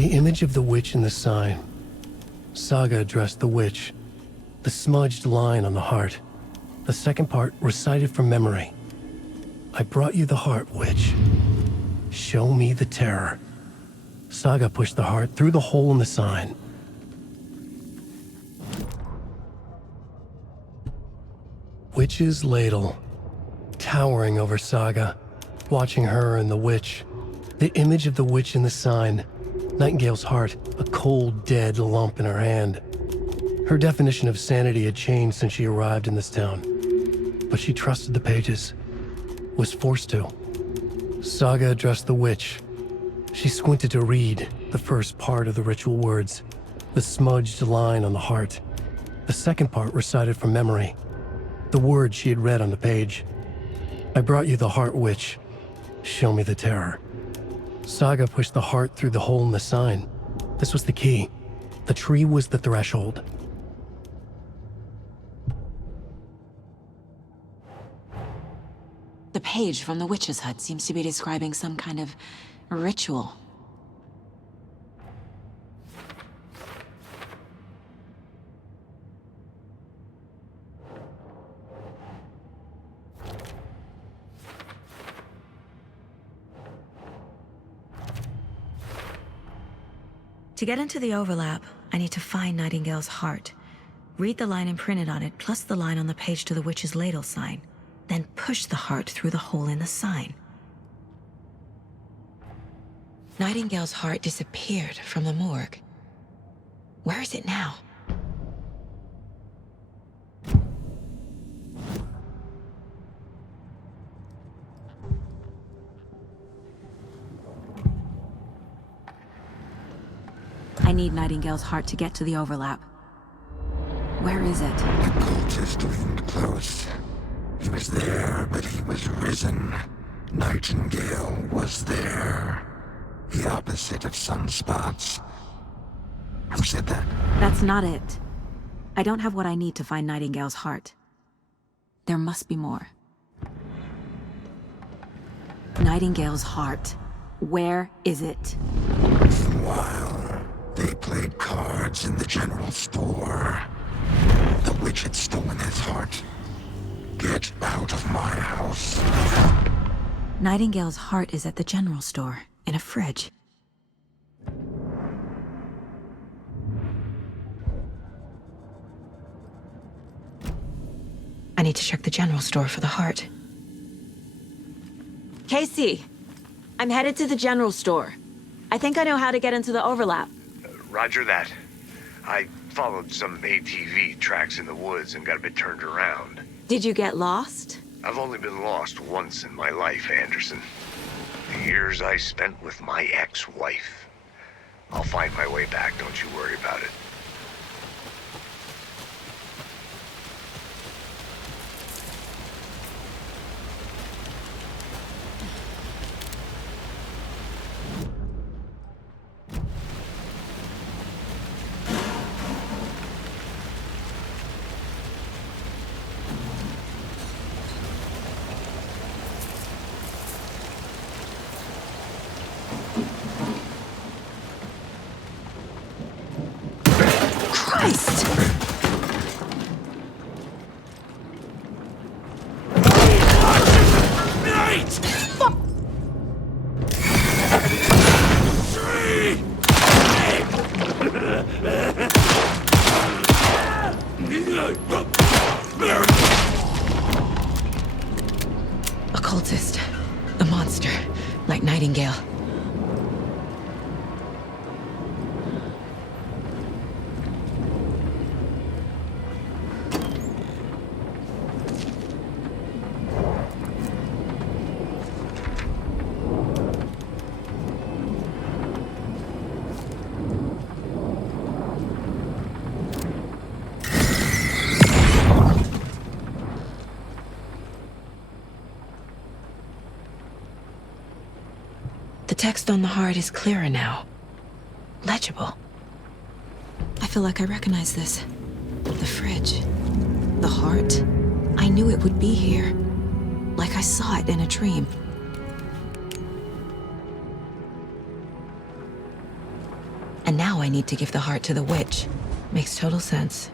The image of the witch in the sign. Saga addressed the witch. The smudged line on the heart. The second part recited from memory. I brought you the heart, witch. Show me the terror. Saga pushed the heart through the hole in the sign. Witch's ladle. Towering over Saga. Watching her and the witch. The image of the witch in the sign. Nightingale's heart, a cold, dead lump in her hand. Her definition of sanity had changed since she arrived in this town. But she trusted the pages. Was forced to. Saga addressed the witch. She squinted to read the first part of the ritual words. The smudged line on the heart. The second part recited from memory. The words she had read on the page. I brought you the heart, witch. Show me the terror. Saga pushed the heart through the hole in the sign. This was the key. The tree was the threshold. The page from the witch's hut seems to be describing some kind of ritual. To get into the overlap, I need to find Nightingale's heart. Read the line imprinted on it, plus the line on the page to the witch's ladle sign. Then push the heart through the hole in the sign. Nightingale's heart disappeared from the morgue. Where is it now? I need Nightingale's heart to get to the overlap. Where is it? The cultist leaned close. He was there, but he was risen. Nightingale was there. The opposite of sunspots. Who said that? That's not it. I don't have what I need to find Nightingale's heart. There must be more. Nightingale's heart. Where is it? Meanwhile, they played cards in the general store. The witch had stolen his heart. Get out of my house. Nightingale's heart is at the general store, in a fridge. I need to check the general store for the heart. Casey, I'm headed to the general store. I think I know how to get into the overlap. Roger that. I followed some ATV tracks in the woods and got a bit turned around. Did you get lost? I've only been lost once in my life, Anderson. The years I spent with my ex-wife. I'll find my way back, don't you worry about it. Occultist. A monster. Like Nightingale. The text on the heart is clearer now. Legible. I feel like I recognize this. The fridge. The heart. I knew it would be here. Like I saw it in a dream. And now I need to give the heart to the witch. Makes total sense.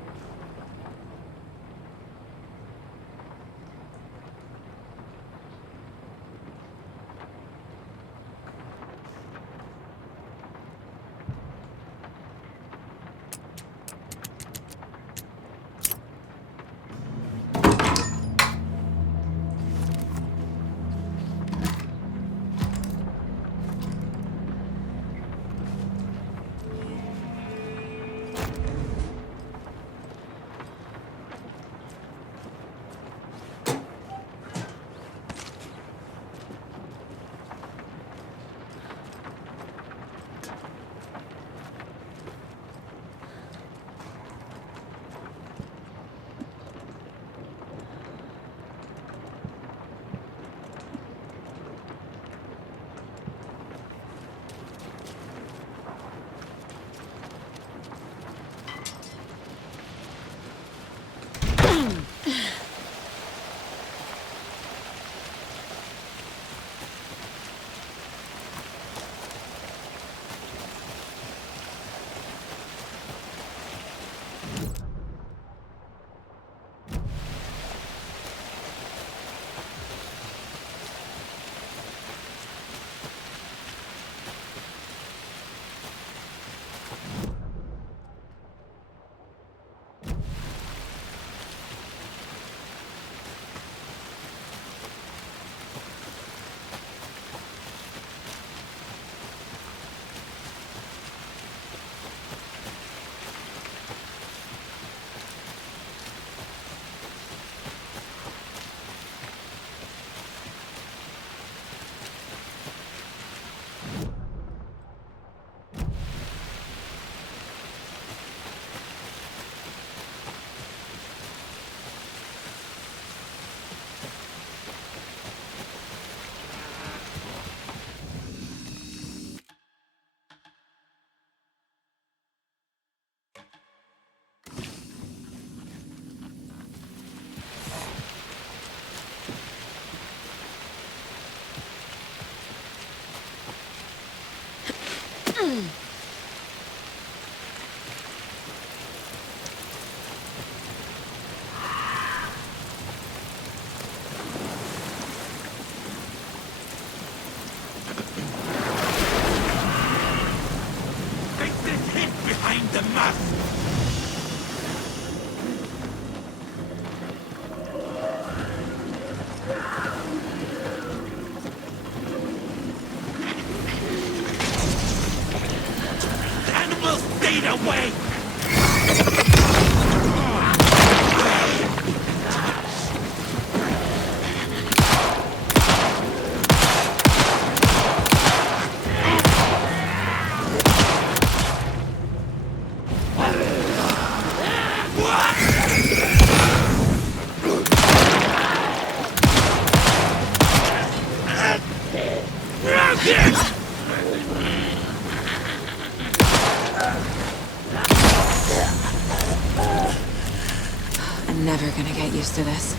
I'm never gonna get used to this.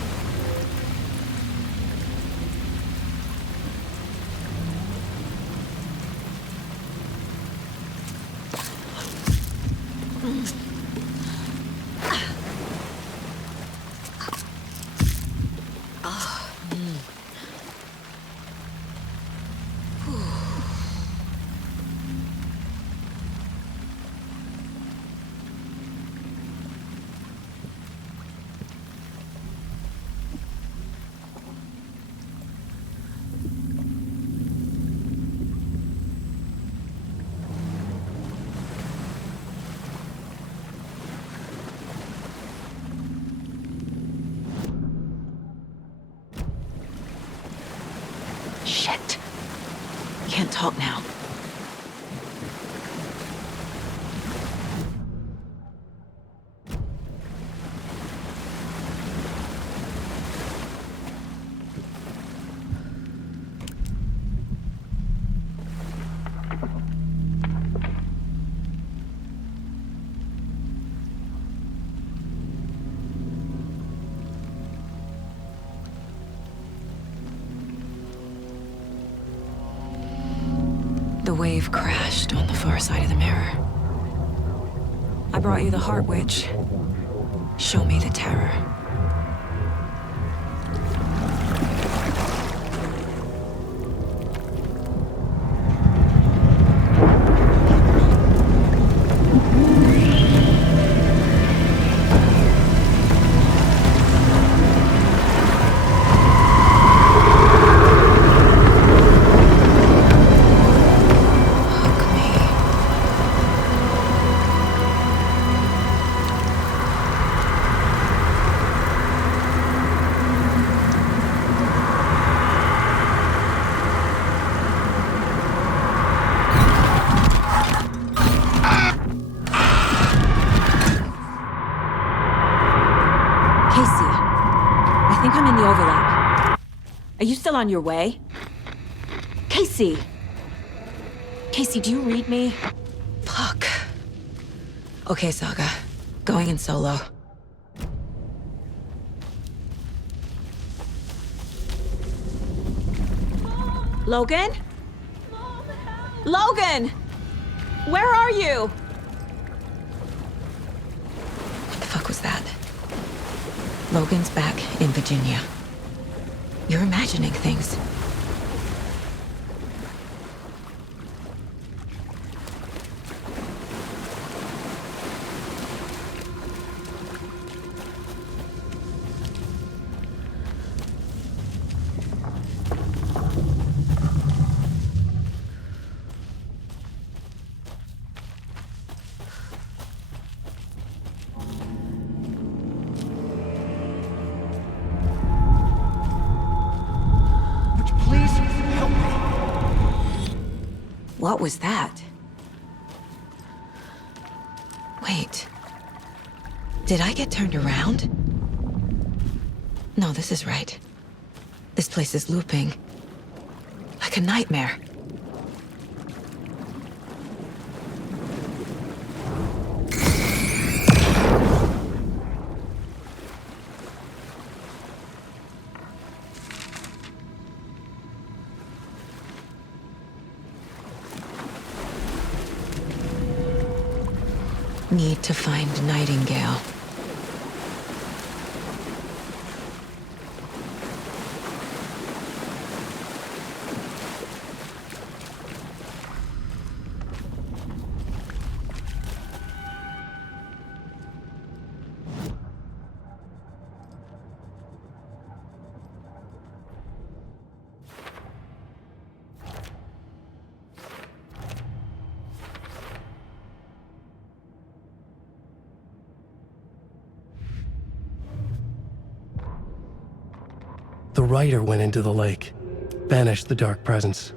Shit. Can't talk now. The wave crashed on the far side of the mirror. I brought you the Heart Witch. Show me the terror. Are you still on your way? Casey! Casey, do you read me? Fuck. Okay, Saga. Going in solo. Logan? Logan! Where are you? What the fuck was that? Logan's back in Virginia. You're imagining things. What was that? Wait. Did I get turned around? No, this is right. This place is looping. Like a nightmare. Need to find Nightingale. The rider went into the lake, banished the dark presence.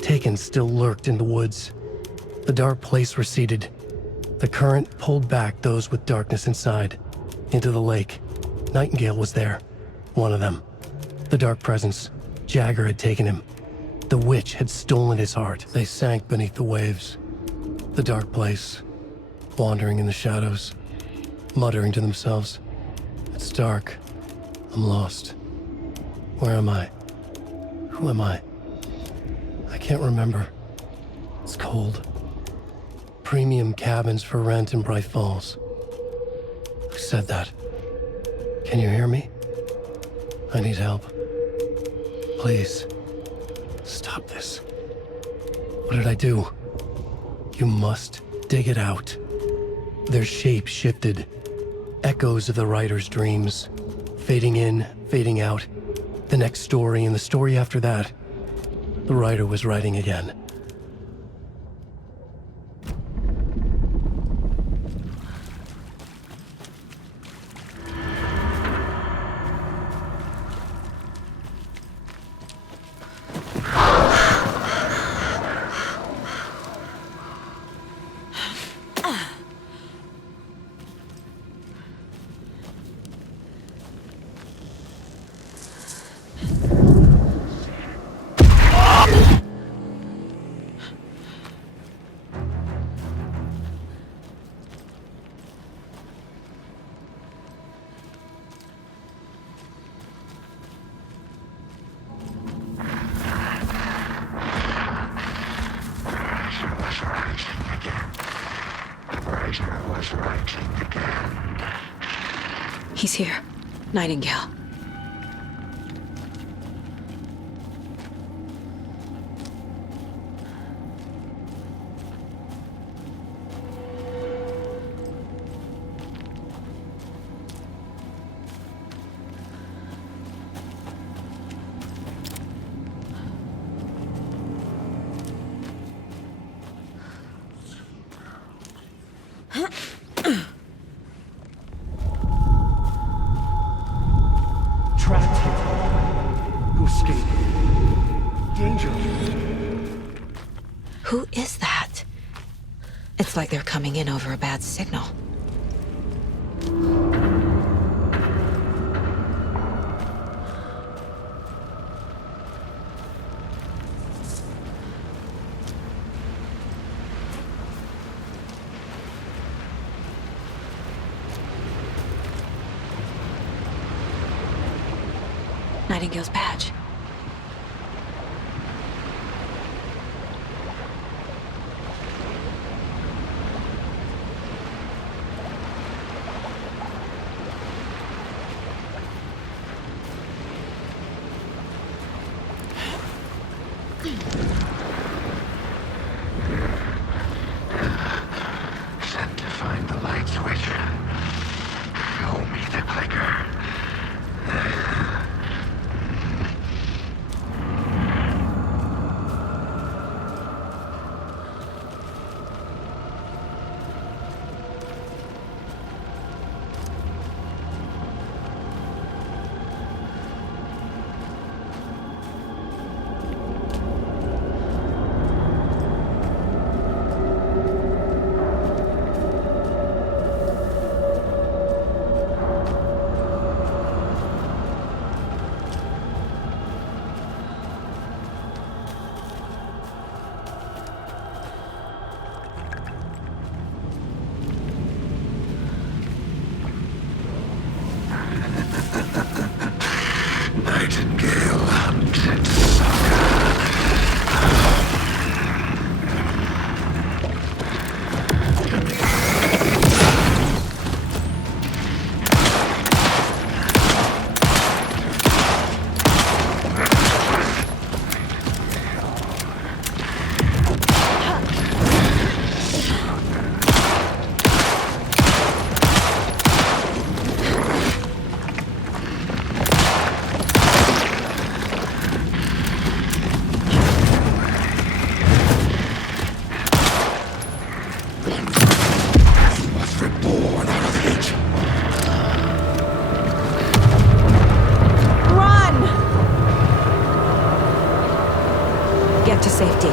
Taken still lurked in the woods. The dark place receded. The current pulled back those with darkness inside, into the lake. Nightingale was there, one of them. The dark presence, Jagger had taken him. The witch had stolen his heart. They sank beneath the waves. The dark place, wandering in the shadows, muttering to themselves. It's dark. I'm lost. Where am I? Who am I? I can't remember. It's cold. Premium cabins for rent in Bright Falls. Who said that? Can you hear me? I need help. Please. Stop this. What did I do? You must dig it out. Their shape shifted. Echoes of the writer's dreams. Fading in, fading out. The next story and the story after that. The writer was writing again. He's here. Nightingale. Trapped here. To escape. Danger. Who is that? It's like they're coming in over a bad signal. Nightingale's badge. Sent to find the light switch. Show me the clicker. Nightingale hunted Saga. Was reborn out of it. Run! Get to safety.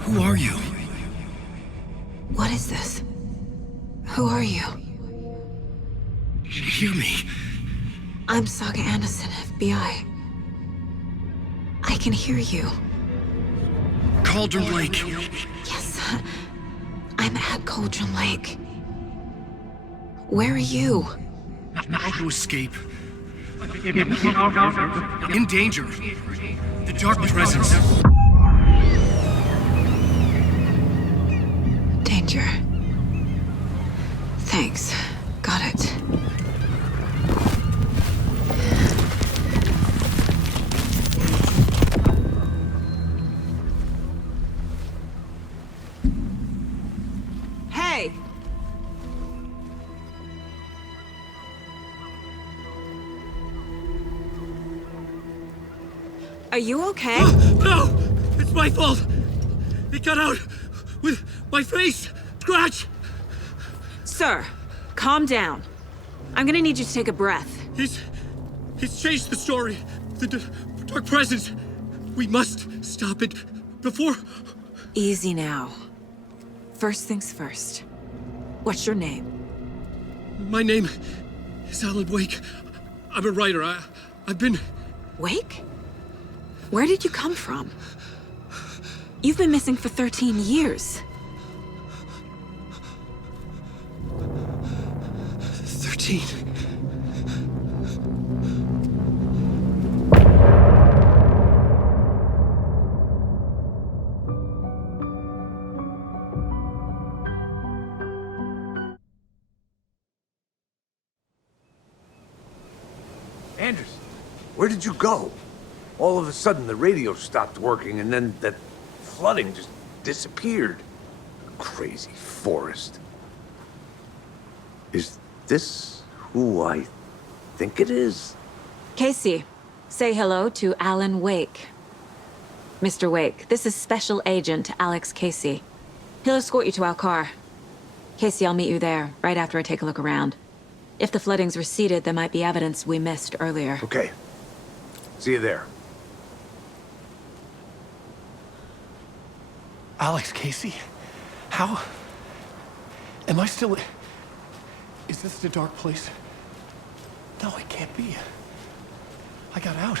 Who are you? What is this? Who are you? Hear me. I'm Saga Anderson, FBI. I can hear you. Cauldron Lake. Yes, I'm at Cauldron Lake. Where are you? How to escape. In danger. The dark presence. Danger. Thanks. Got it. Hey! Are you okay? No! It's my fault! It got out with my face! Scratch! Sir, calm down. I'm gonna need you to take a breath. He's changed the story. The dark presence. We must stop it before... Easy now. First things first. What's your name? My name is Alan Wake. I'm a writer. I've been... Wake? Where did you come from? You've been missing for 13 years. 13. Anderson, where did you go? All of a sudden, the radio stopped working, and then that flooding just disappeared. Crazy forest. Is this who I think it is? Casey, say hello to Alan Wake. Mr. Wake, this is Special Agent Alex Casey. He'll escort you to our car. Casey, I'll meet you there, right after I take a look around. If the flooding's receded, there might be evidence we missed earlier. Okay. See you there. Alex Casey? How? Am I still... Is this the dark place? No, it can't be. I got out.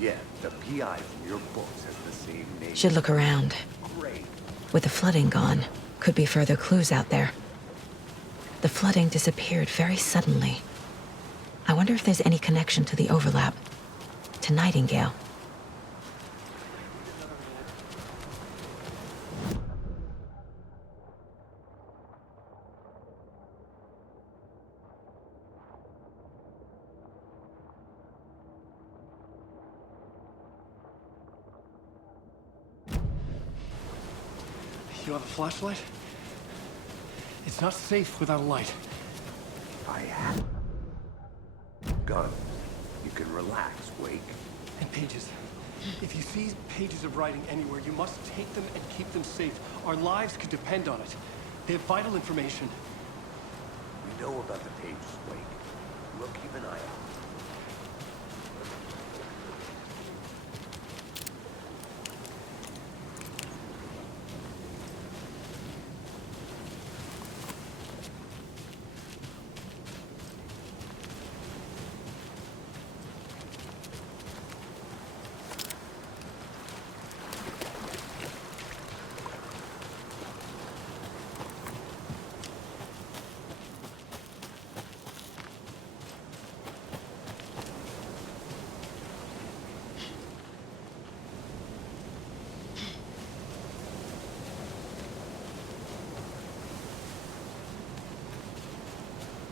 Yeah, the PI from your books has the same name. Should look around. Great. With the flooding gone, could be further clues out there. The flooding disappeared very suddenly. I wonder if there's any connection to the overlap. To Nightingale. You have a flashlight? It's not safe without a light. I have guns. You can relax, Wake. And pages. If you see pages of writing anywhere, you must take them and keep them safe. Our lives could depend on it. They have vital information. We know about the pages, Wake. We'll keep an eye out.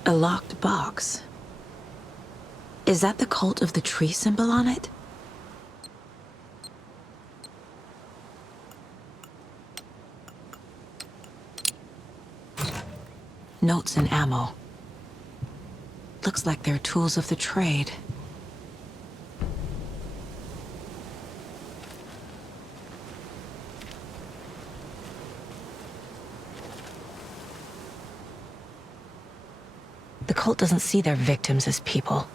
A locked box. Is that the cult of the tree symbol on it? Notes and ammo. Looks like they're tools of the trade. The cult doesn't see their victims as people.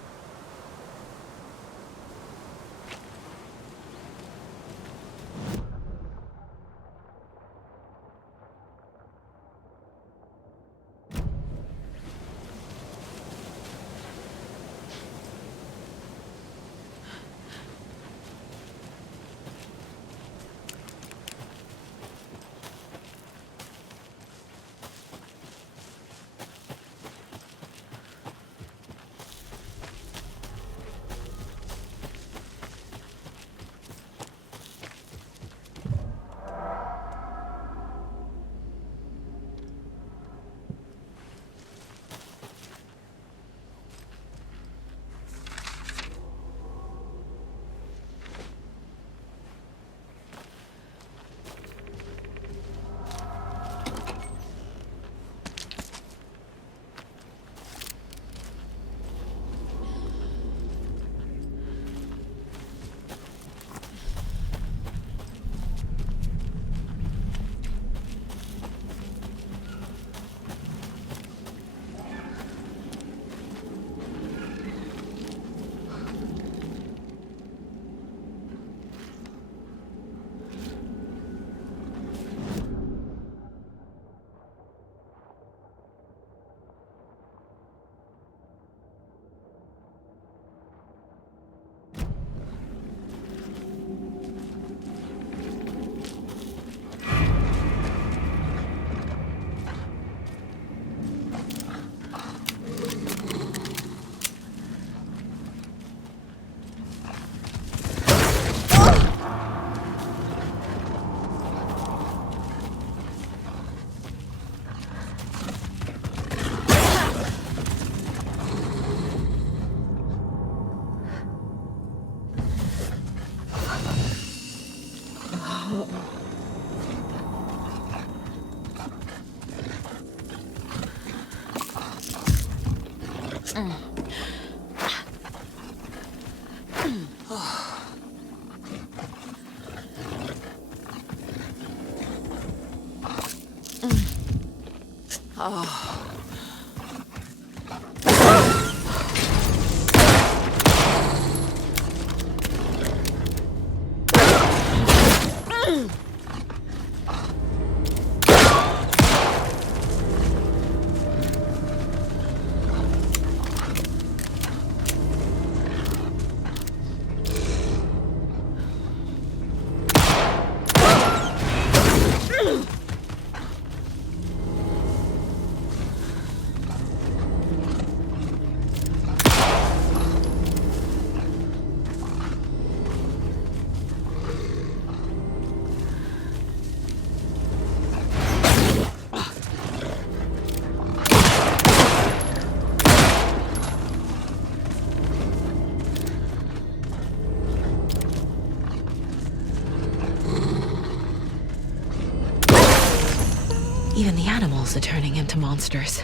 Even the animals are turning into monsters.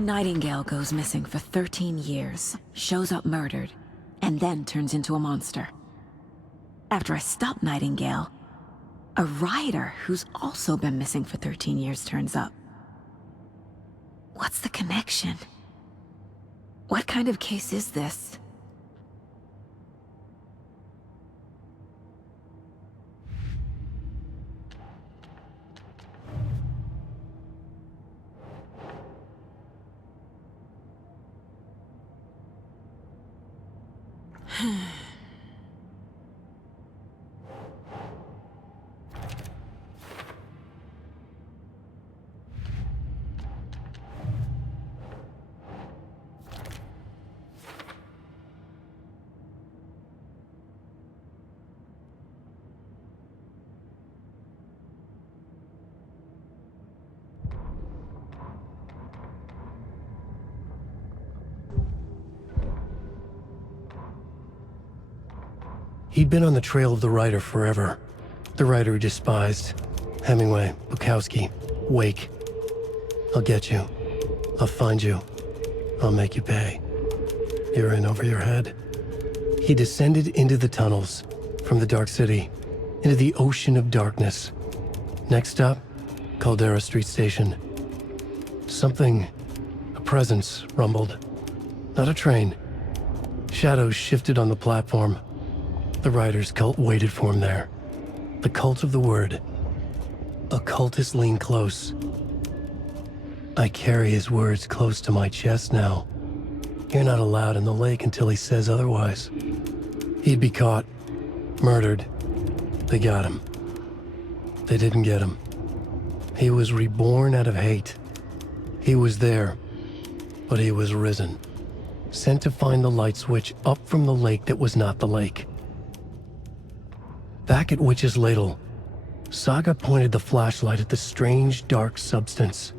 Nightingale goes missing for 13 years, shows up murdered, and then turns into a monster. After I stop Nightingale, a rider who's also been missing for 13 years turns up. What's the connection? What kind of case is this? He'd been on the trail of the writer forever. The writer he despised. Hemingway, Bukowski, Wake. I'll get you. I'll find you. I'll make you pay. You're in over your head. He descended into the tunnels, from the Dark City, into the ocean of darkness. Next stop, Caldera Street Station. Something, a presence, rumbled. Not a train. Shadows shifted on the platform. The writer's cult waited for him there. The cult of the word. Occultists leaned close. I carry his words close to my chest now. You're not allowed in the lake until he says otherwise. He'd be caught, murdered. They got him. They didn't get him. He was reborn out of hate. He was there, but he was risen. Sent to find the light switch up from the lake that was not the lake. Back at Witch's Ladle, Saga pointed the flashlight at the strange, dark substance.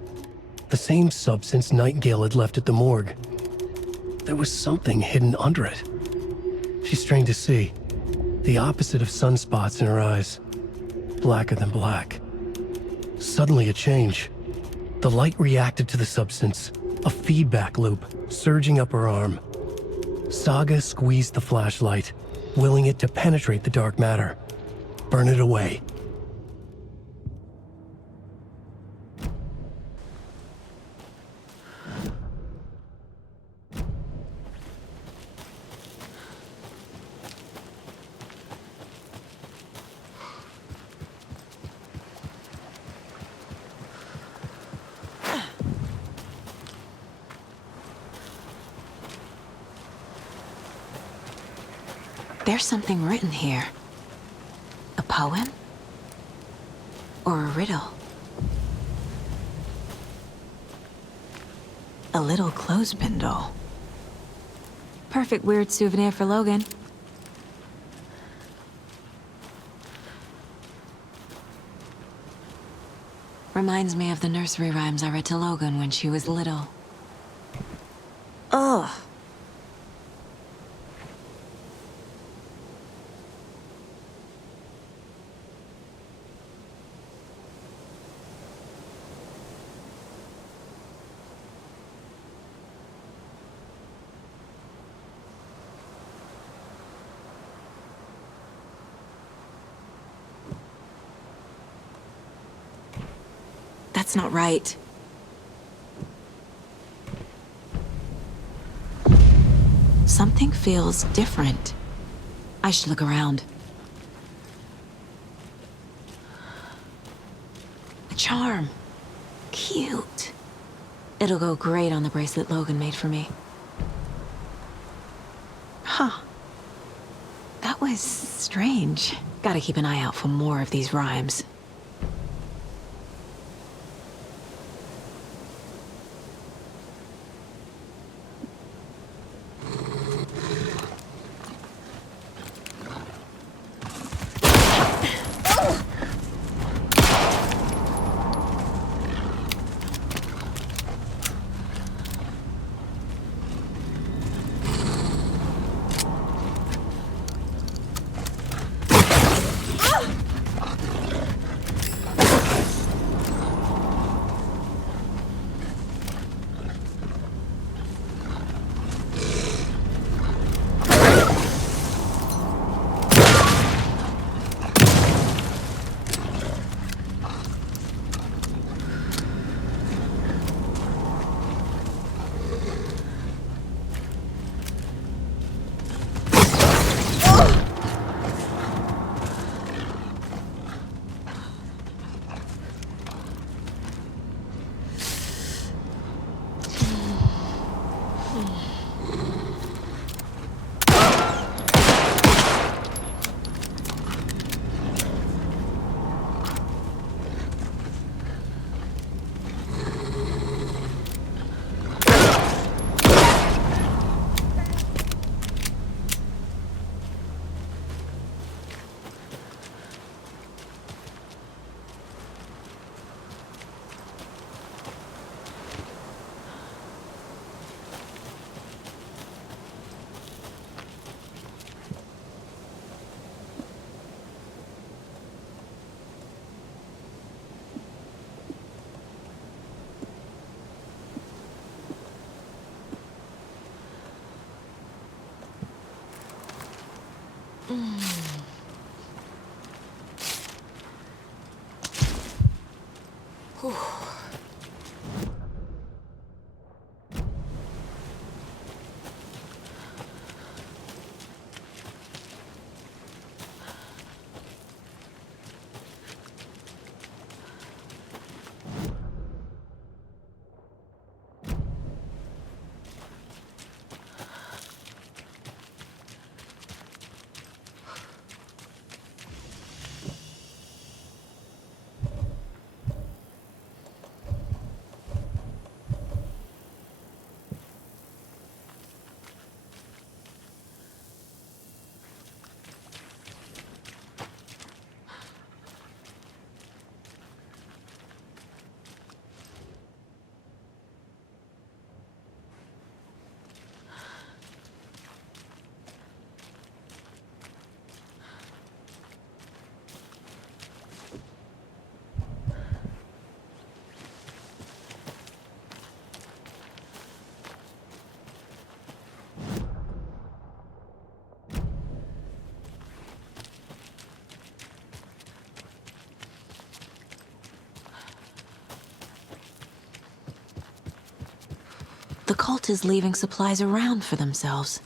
The same substance Nightingale had left at the morgue. There was something hidden under it. She strained to see. The opposite of sunspots in her eyes. Blacker than black. Suddenly a change. The light reacted to the substance. A feedback loop surging up her arm. Saga squeezed the flashlight, willing it to penetrate the dark matter. Burn it away. There's something written here. A poem? Or a riddle? A little clothespin doll. Perfect weird souvenir for Logan. Reminds me of the nursery rhymes I read to Logan when she was little. Ugh. That's not right. Something feels different. I should look around. A charm. Cute. It'll go great on the bracelet Logan made for me. Huh. That was strange. Gotta keep an eye out for more of these rhymes. The cult is leaving supplies around for themselves.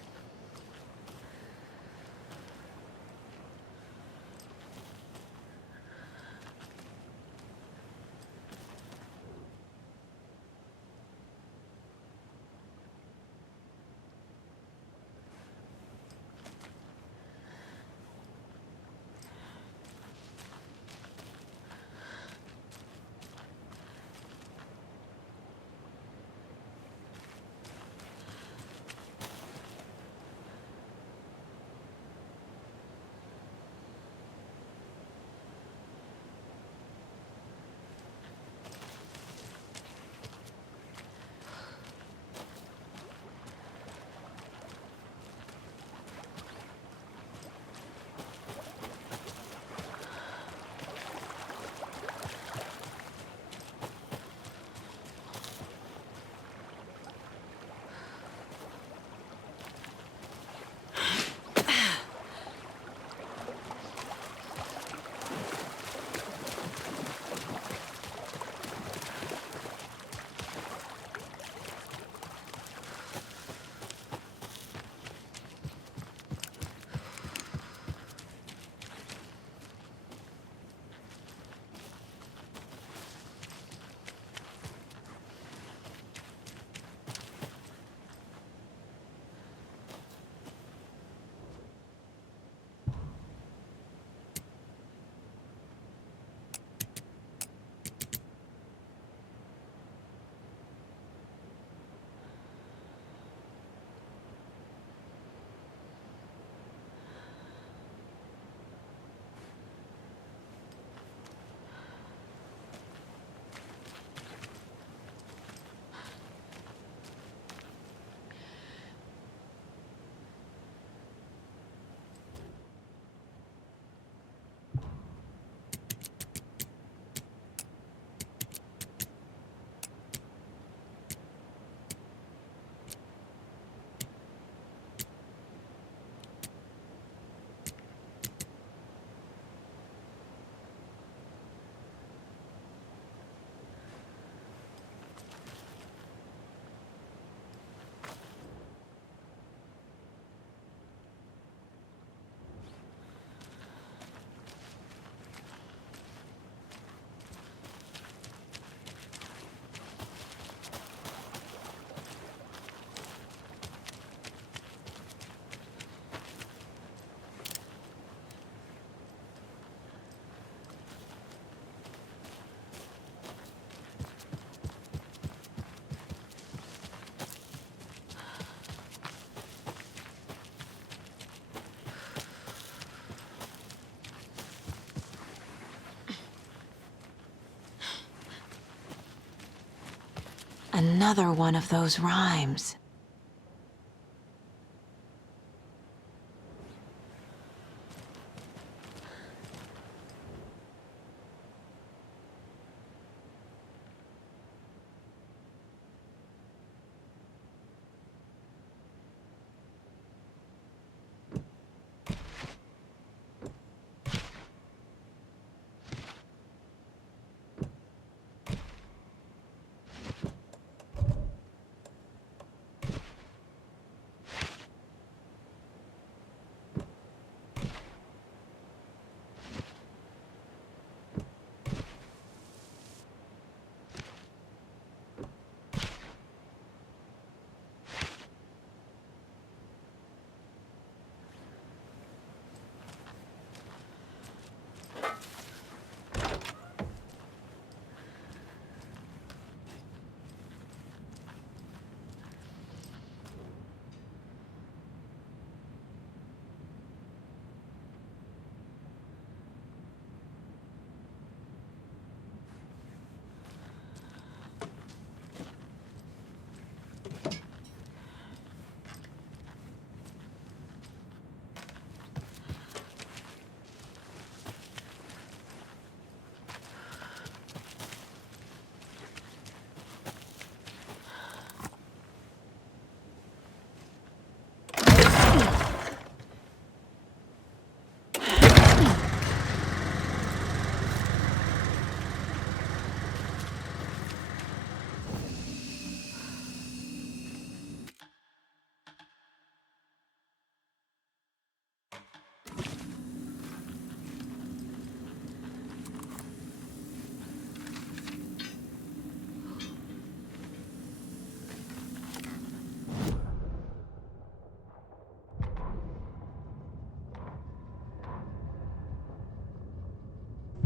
Another one of those rhymes.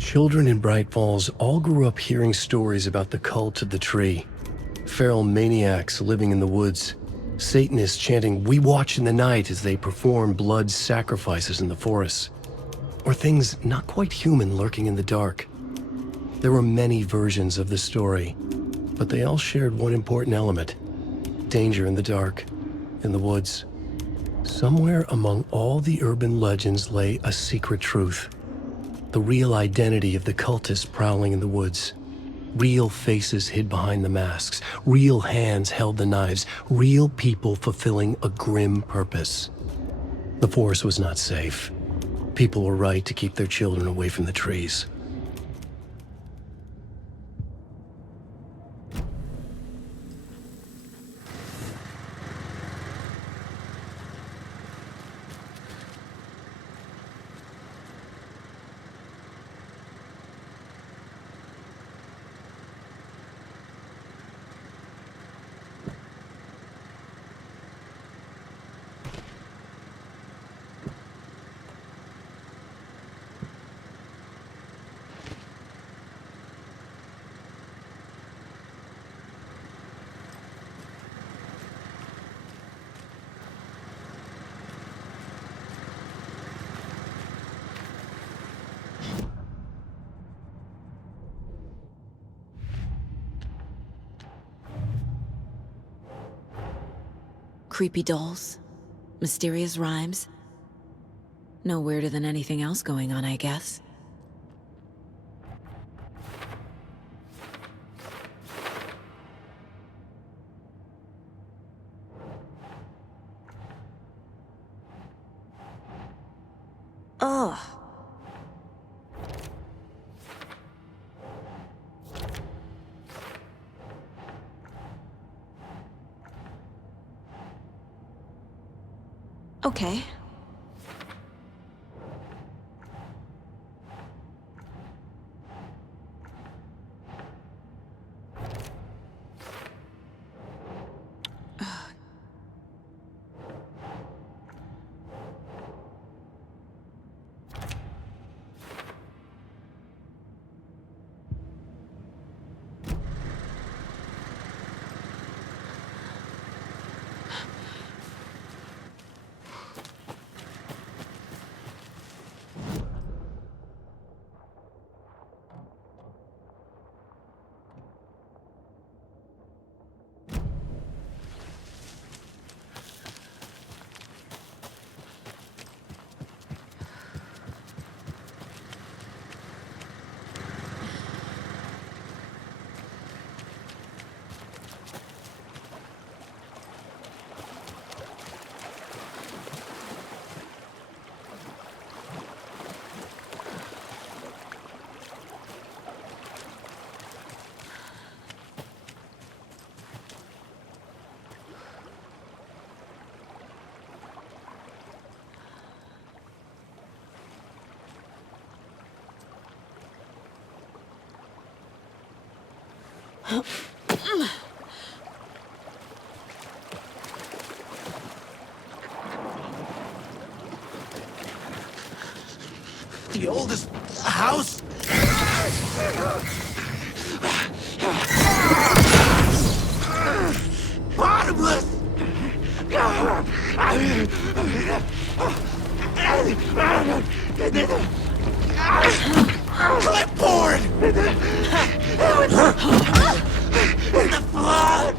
Children in Bright Falls all grew up hearing stories about the cult of the tree. Feral maniacs living in the woods. Satanists chanting, "We watch in the night," as they perform blood sacrifices in the forests. Or things not quite human lurking in the dark. There were many versions of the story, but they all shared one important element: danger in the dark, in the woods. Somewhere among all the urban legends lay a secret truth. The real identity of the cultists prowling in the woods. Real faces hid behind the masks. Real hands held the knives. Real people fulfilling a grim purpose. The forest was not safe. People were right to keep their children away from the trees. Creepy dolls, mysterious rhymes. No weirder than anything else going on, I guess. Ugh. Okay. The oldest house? Bottomless! Clipboard! The flood!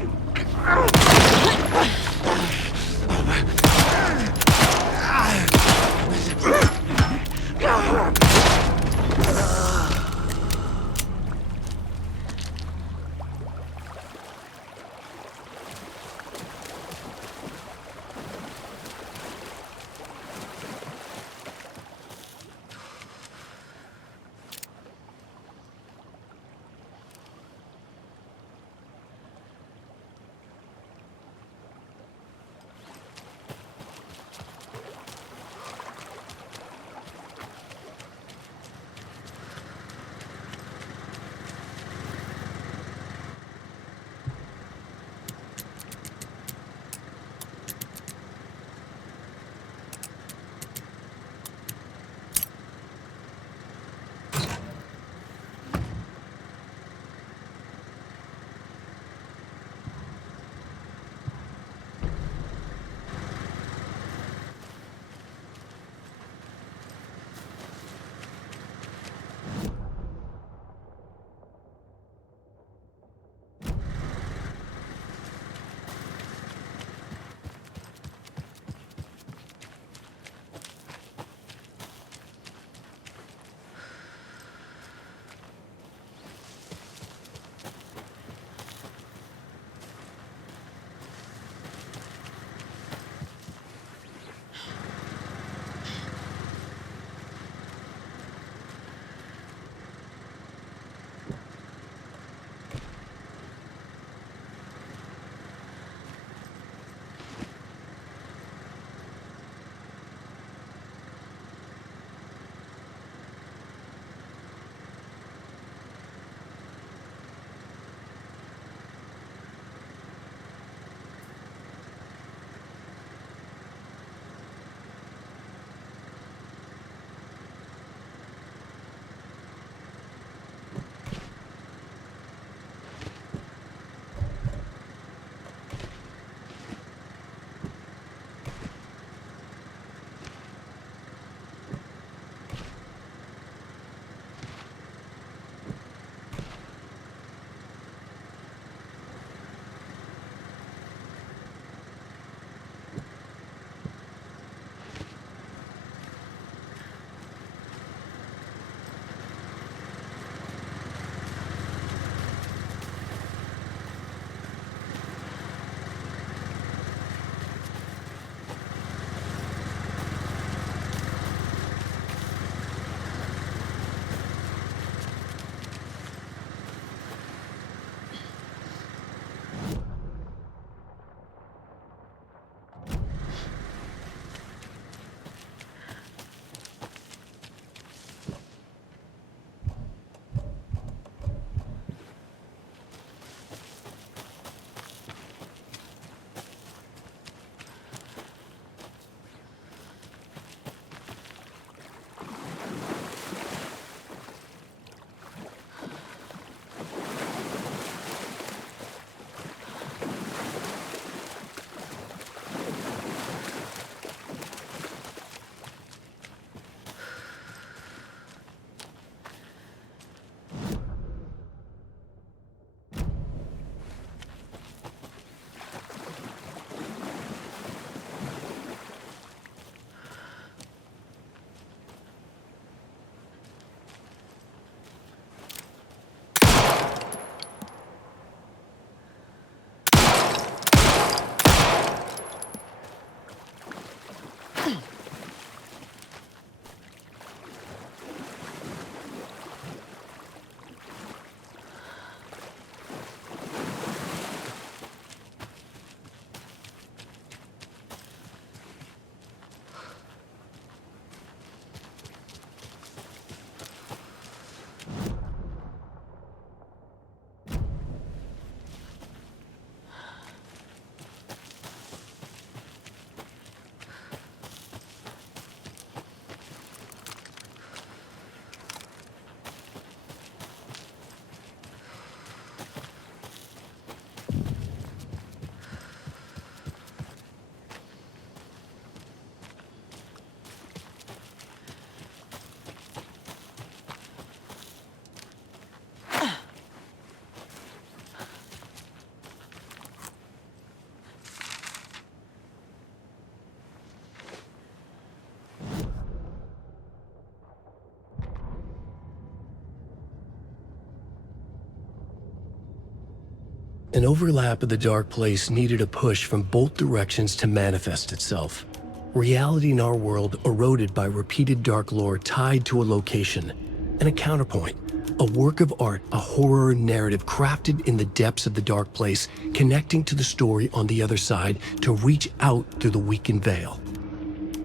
An overlap of the dark place needed a push from both directions to manifest itself. Reality in our world eroded by repeated dark lore tied to a location, and a counterpoint, a work of art, a horror narrative crafted in the depths of the dark place, connecting to the story on the other side to reach out through the weakened veil.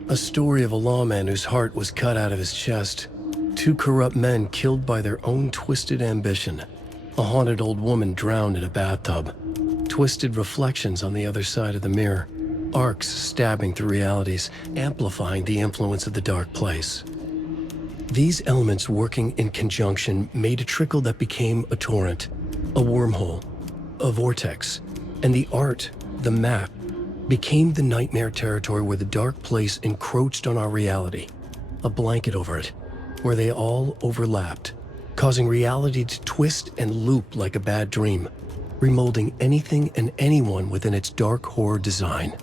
A story of a lawman whose heart was cut out of his chest, two corrupt men killed by their own twisted ambition, a haunted old woman drowned in a bathtub, twisted reflections on the other side of the mirror, arcs stabbing through realities, amplifying the influence of the dark place. These elements working in conjunction made a trickle that became a torrent, a wormhole, a vortex, and the art, the map, became the nightmare territory where the dark place encroached on our reality, a blanket over it, where they all overlapped, causing reality to twist and loop like a bad dream, remolding anything and anyone within its dark horror design.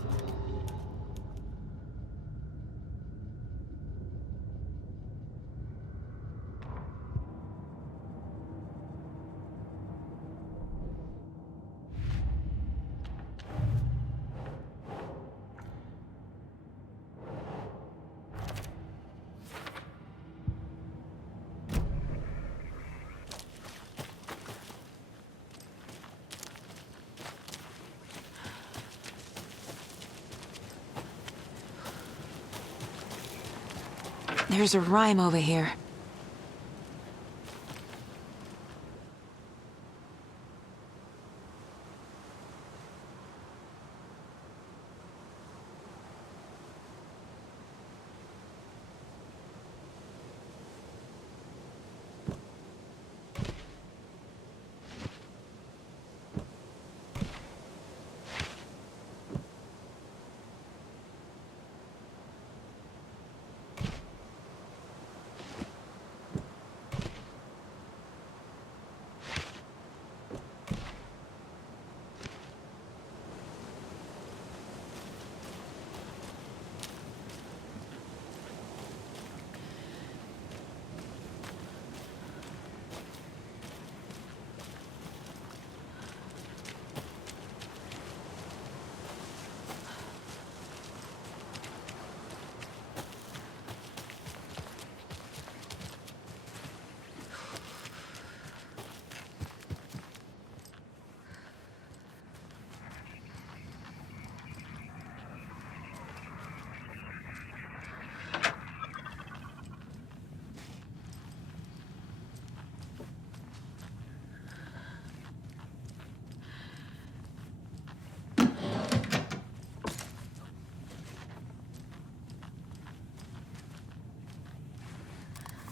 There's a rhyme over here.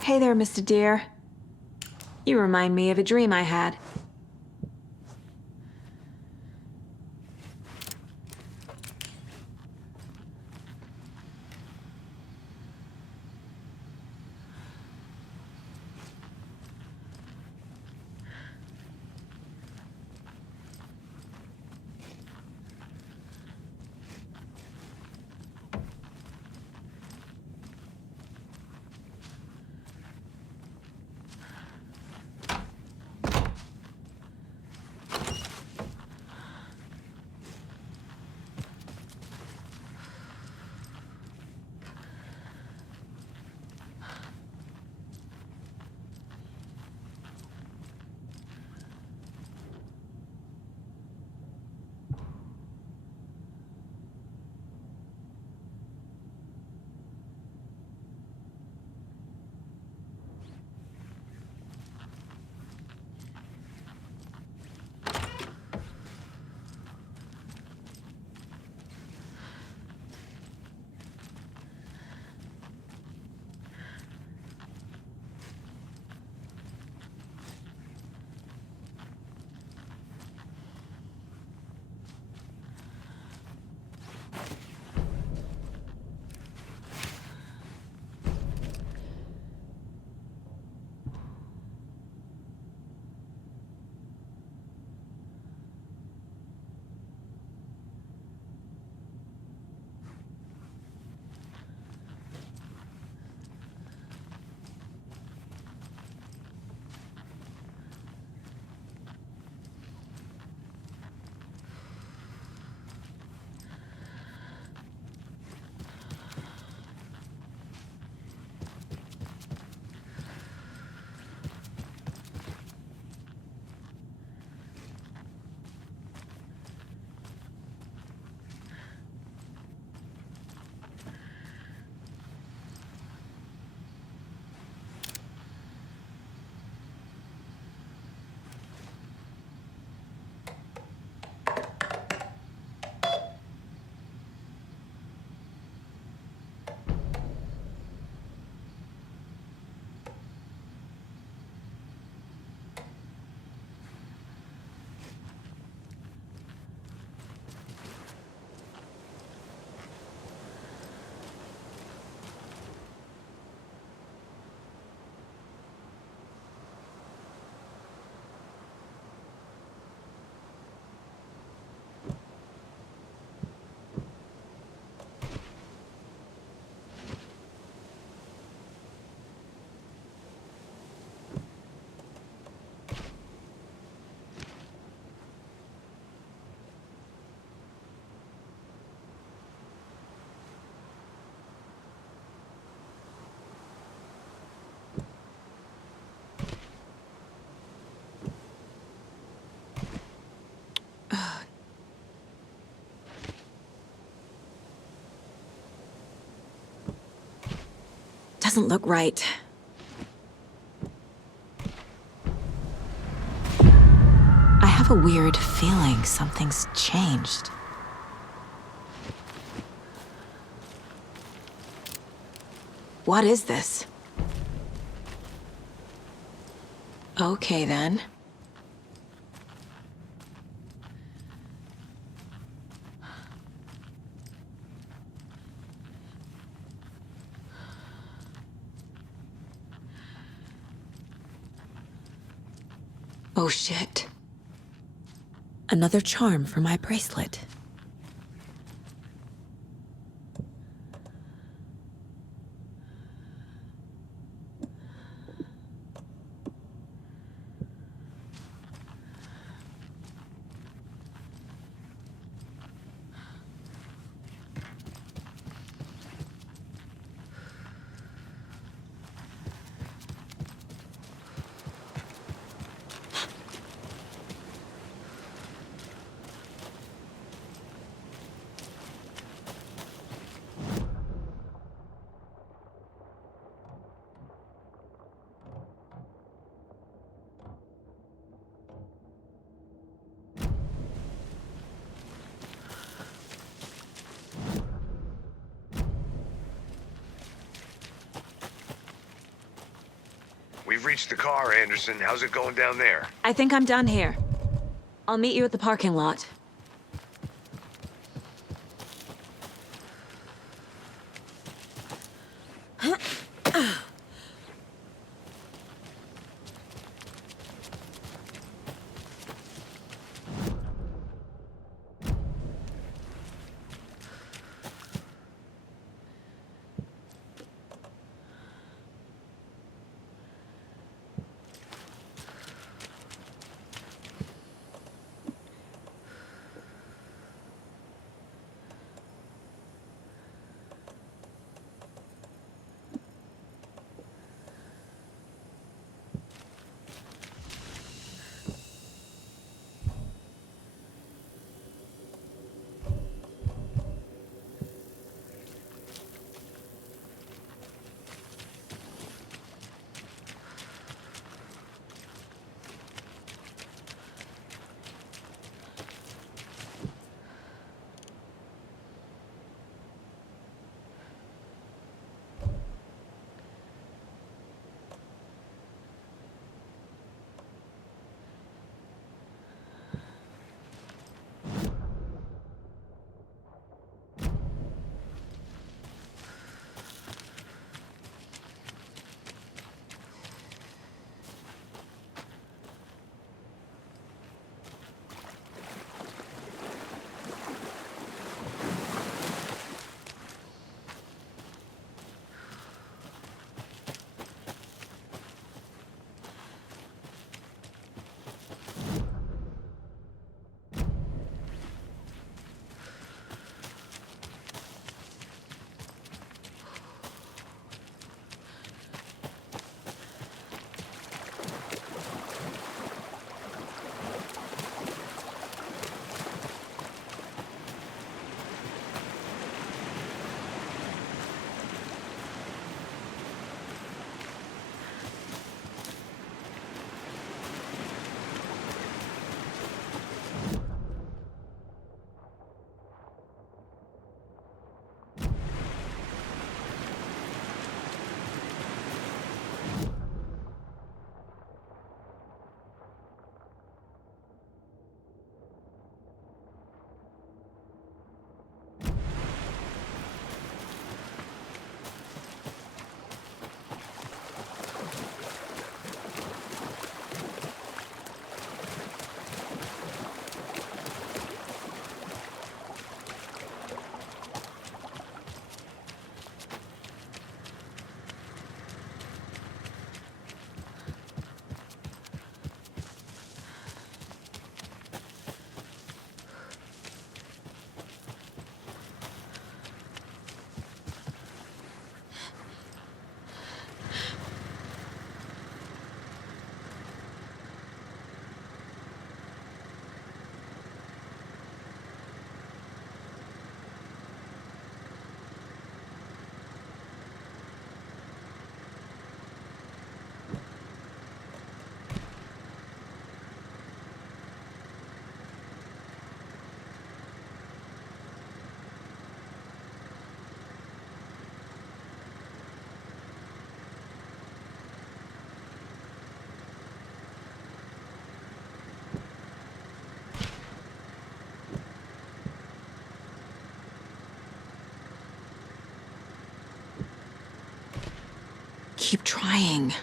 Hey there, Mr. Deer. You remind me of a dream I had. doesn't look right. I have a weird feeling something's changed. What is this? Okay, then. Oh, shit. Another charm for my bracelet. We've reached the car, Anderson. How's it going down there? I think I'm done here. I'll meet you at the parking lot. keep trying.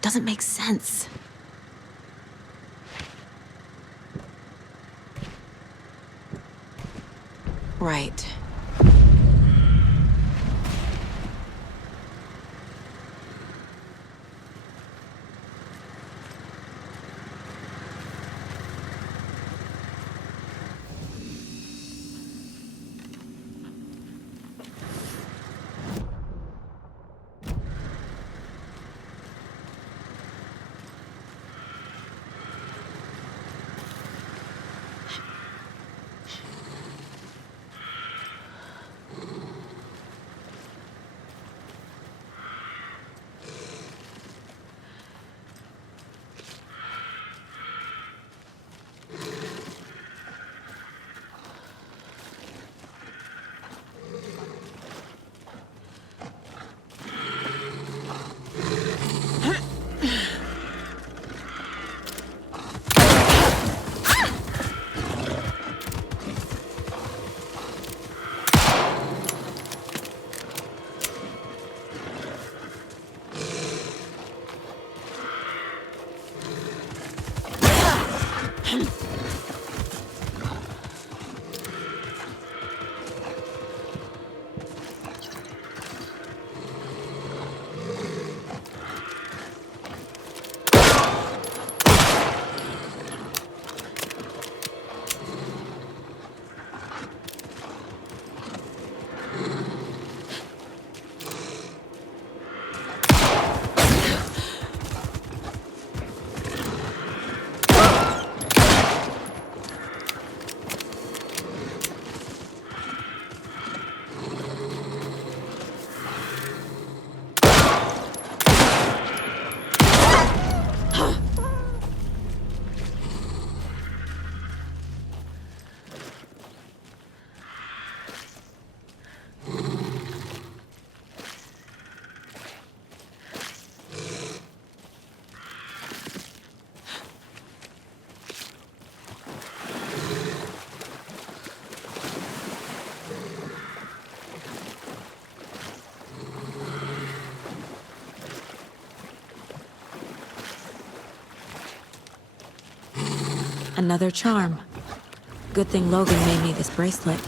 Doesn't make sense. Right. Another charm. Good thing Logan made me this bracelet.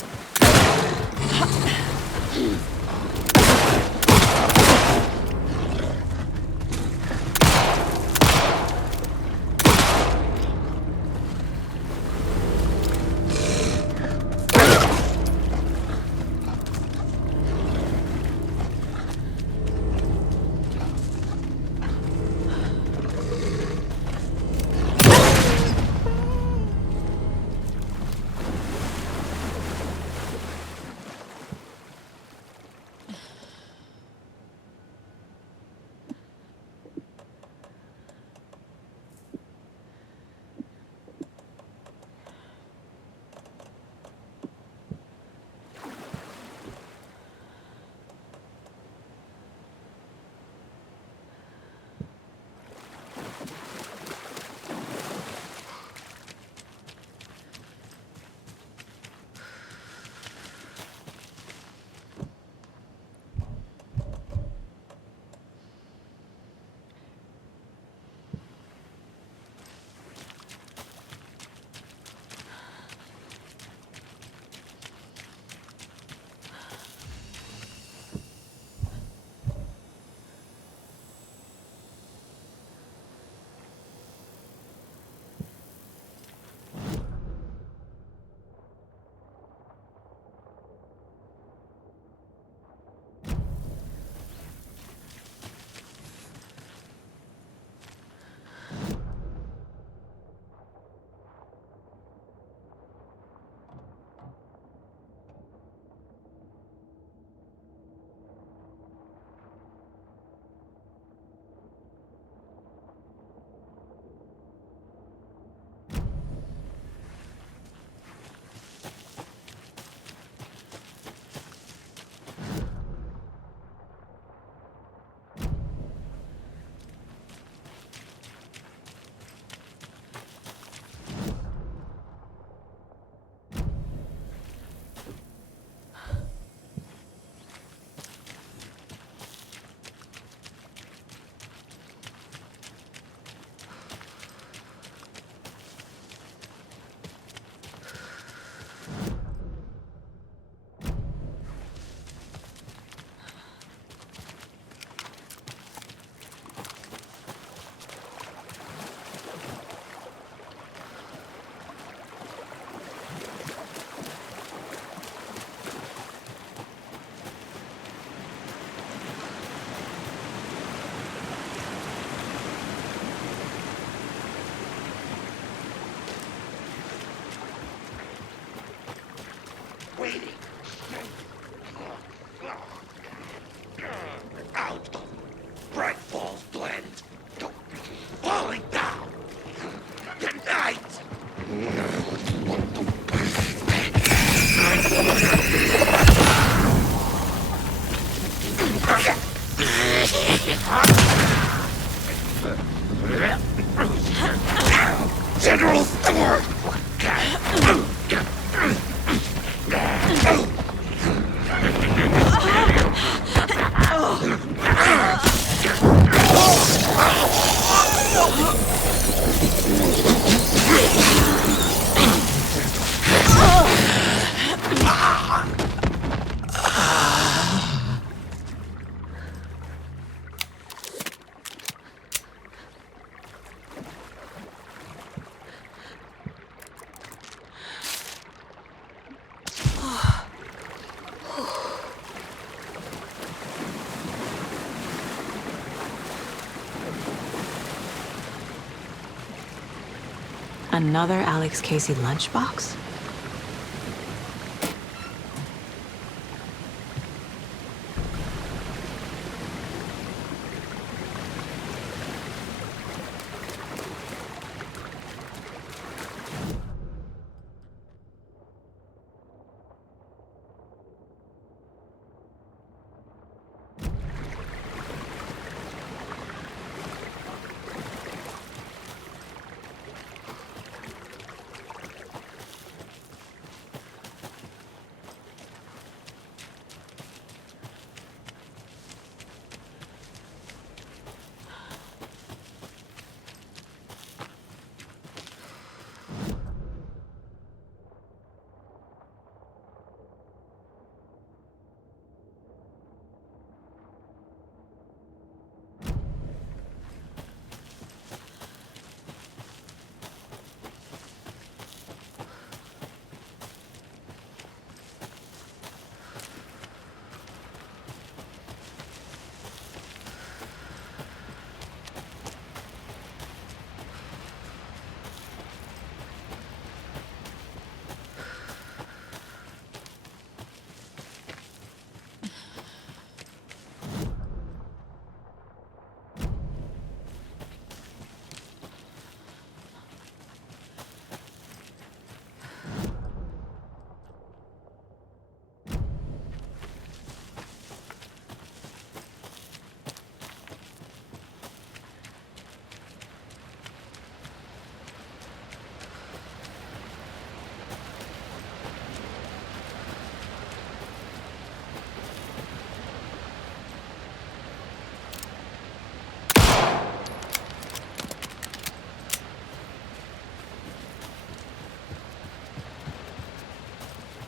Another Alex Casey lunchbox?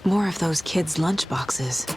More of those kids' lunchboxes.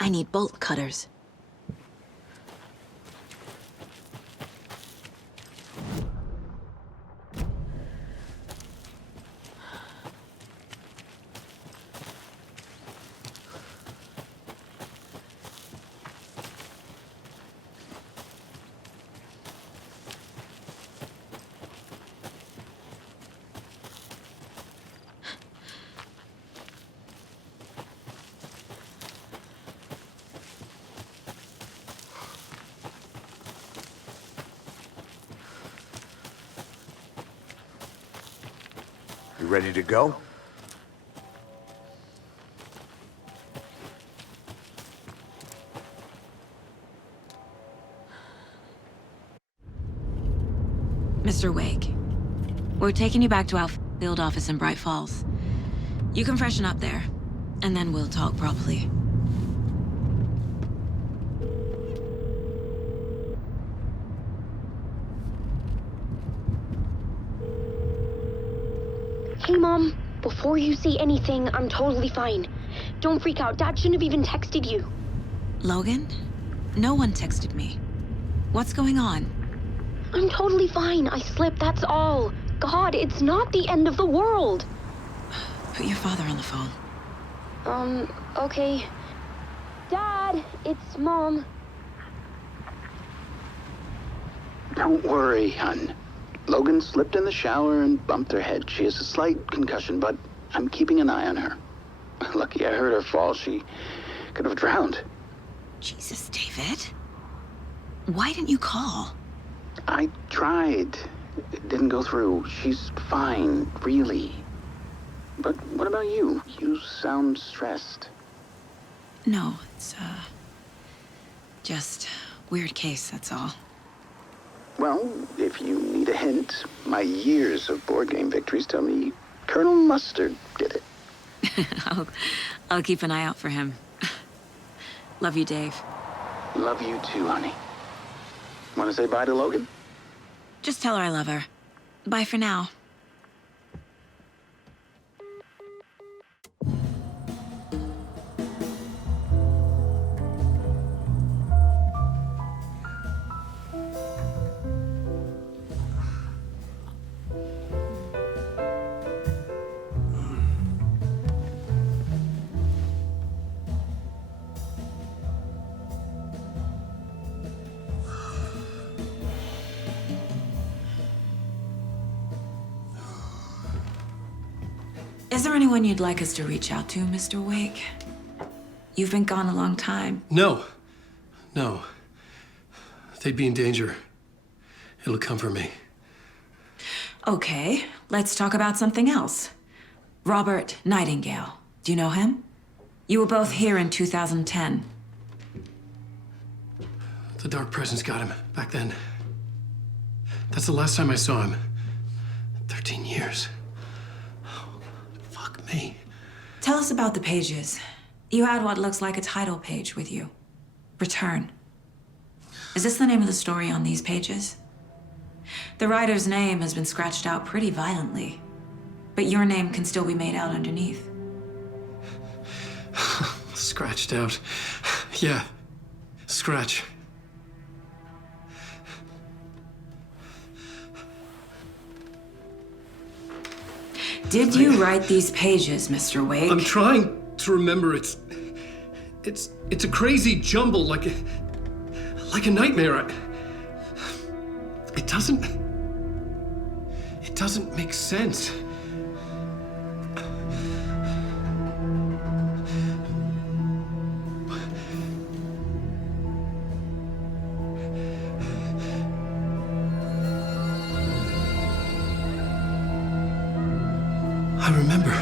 I need bolt cutters. You ready to go? Mr. Wake, we're taking you back to our field office in Bright Falls. You can freshen up there, and then we'll talk properly. Mom. Before you say anything, I'm totally fine. Don't freak out. Dad shouldn't have even texted you. Logan? No one texted me. What's going on? I'm totally fine. I slipped, that's all. God, it's not the end of the world. Put your father on the phone. Okay. Dad, it's Mom. Don't worry, hon. Logan slipped in the shower and bumped her head. She has a slight concussion, but I'm keeping an eye on her. Lucky I heard her fall. She could have drowned. Jesus, David. Why didn't you call? I tried. It didn't go through. She's fine, really. But what about you? You sound stressed. No, it's, just weird case, that's all. Well, if you need a hint, my years of board game victories tell me Colonel Mustard did it. I'll keep an eye out for him. Love you, Dave. Love you too, honey. Want to say bye to Logan? Just tell her I love her. Bye for now. Is there anyone you'd like us to reach out to, Mr. Wake? You've been gone a long time. No. No. They'd be in danger. It'll come for me. Okay, let's talk about something else. Robert Nightingale. Do you know him? You were both here in 2010. The Dark Presence got him back then. That's the last time I saw him. 13 years. Fuck me. Tell us about the pages. You had what looks like a title page with you. Return. Is this the name of the story on these pages? The writer's name has been scratched out pretty violently, but your name can still be made out underneath. Scratched out. Yeah. Scratch. Did you write these pages, Mr. Wake? I'm trying to remember. It's a crazy jumble, like a nightmare. It doesn't make sense. I remember.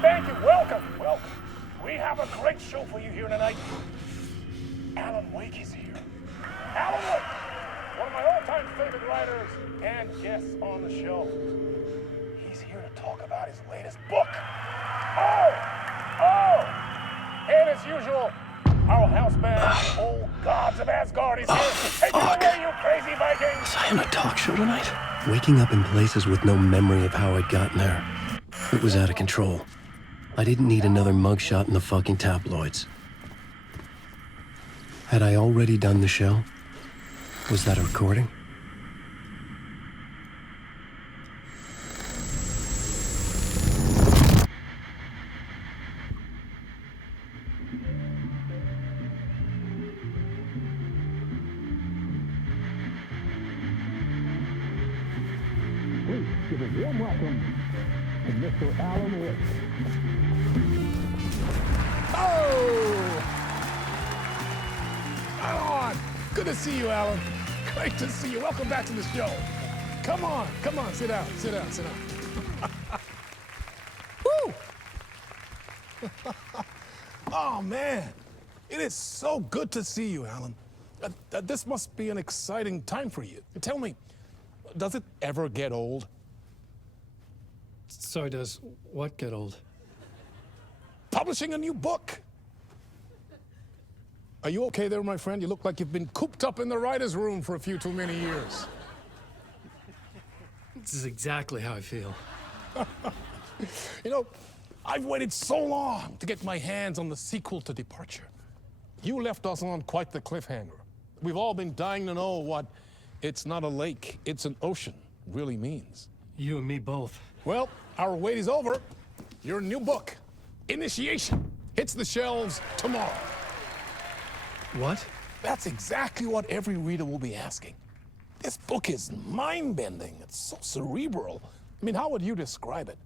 Thank you. Welcome. We have a great show for you here tonight. Alan Wake is here. Alan Wake, one of my all-time favorite writers and guests on the show. He's here to talk about his latest book. And as usual, our house band, Old Gods of Asgard, is here. Take it away, you crazy Vikings! Was I on a talk show tonight? Waking up in places with no memory of how I'd gotten there. It was out of control. I didn't need another mugshot in the fucking tabloids. Had I already done the show? Was that a recording? Please give a warm welcome to Mr. Alan Wake. Oh! Alan! Good to see you, Alan. Great to see you. Welcome back to the show. Come on, sit down. Woo! Oh, man. It is so good to see you, Alan. This must be an exciting time for you. Tell me, does it ever get old? So does what get old? Publishing a new book. Are you okay there, my friend? You look like you've been cooped up in the writer's room for a few too many years. This is exactly how I feel. You know, I've waited so long to get my hands on the sequel to Departure. You left us on quite the cliffhanger. We've all been dying to know what "it's not a lake, it's an ocean" really means. You and me both. Well, our wait is over. Your new book, Initiation, hits the shelves tomorrow. What? That's exactly what every reader will be asking. This book is mind-bending. It's so cerebral. I mean, how would you describe it?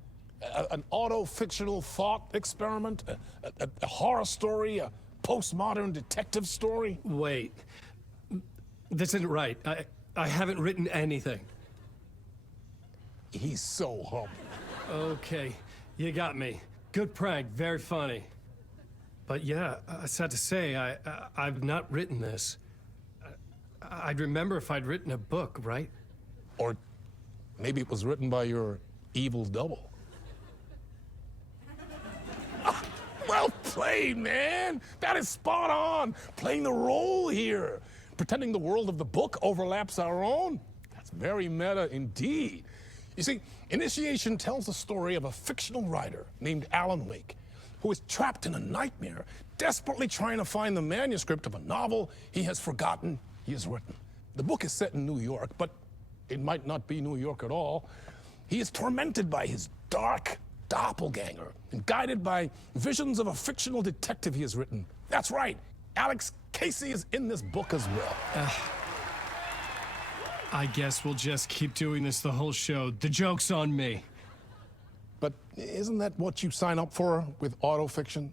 An auto-fictional thought experiment? A horror story? A postmodern detective story? Wait. This isn't right. I haven't written anything. He's so humble. Okay, you got me. Good prank, very funny. But yeah, sad to say, I've not written this. I'd remember if I'd written a book, right? Or maybe it was written by your evil double. Well played, man. That is spot on. Playing the role here. Pretending the world of the book overlaps our own. That's very meta indeed. You see, Initiation tells the story of a fictional writer named Alan Wake, who is trapped in a nightmare, desperately trying to find the manuscript of a novel he has forgotten he has written. The book is set in New York, but it might not be New York at all. He is tormented by his dark doppelganger and guided by visions of a fictional detective he has written. That's right, Alex Casey is in this book as well. I guess we'll just keep doing this the whole show. The joke's on me. But isn't that what you sign up for with autofiction?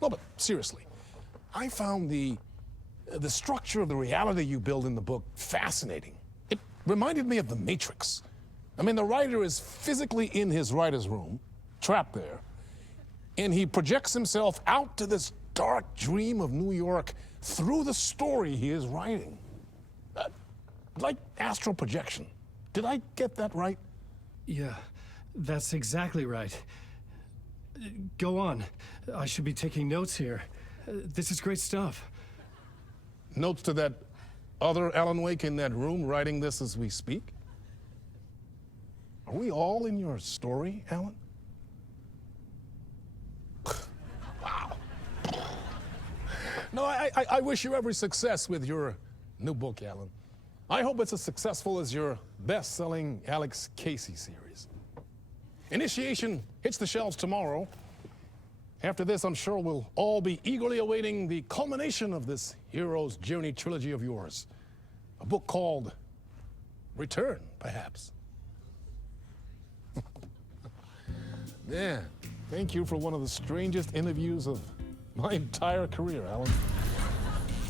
No, but seriously, I found the structure of the reality you build in the book fascinating. It reminded me of The Matrix. I mean, the writer is physically in his writer's room, trapped there, and he projects himself out to this dark dream of New York through the story he is writing. Like astral projection. Did I get that right? Yeah, that's exactly right. Go on. I should be taking notes here. This is great stuff. Notes to that other Alan Wake in that room writing this as we speak? Are we all in your story, Alan? Wow. No, I wish you every success with your new book, Alan. I hope it's as successful as your best-selling Alex Casey series. Initiation hits the shelves tomorrow. After this, I'm sure we'll all be eagerly awaiting the culmination of this hero's journey trilogy of yours. A book called Return, perhaps. Yeah, thank you for one of the strangest interviews of my entire career, Alan.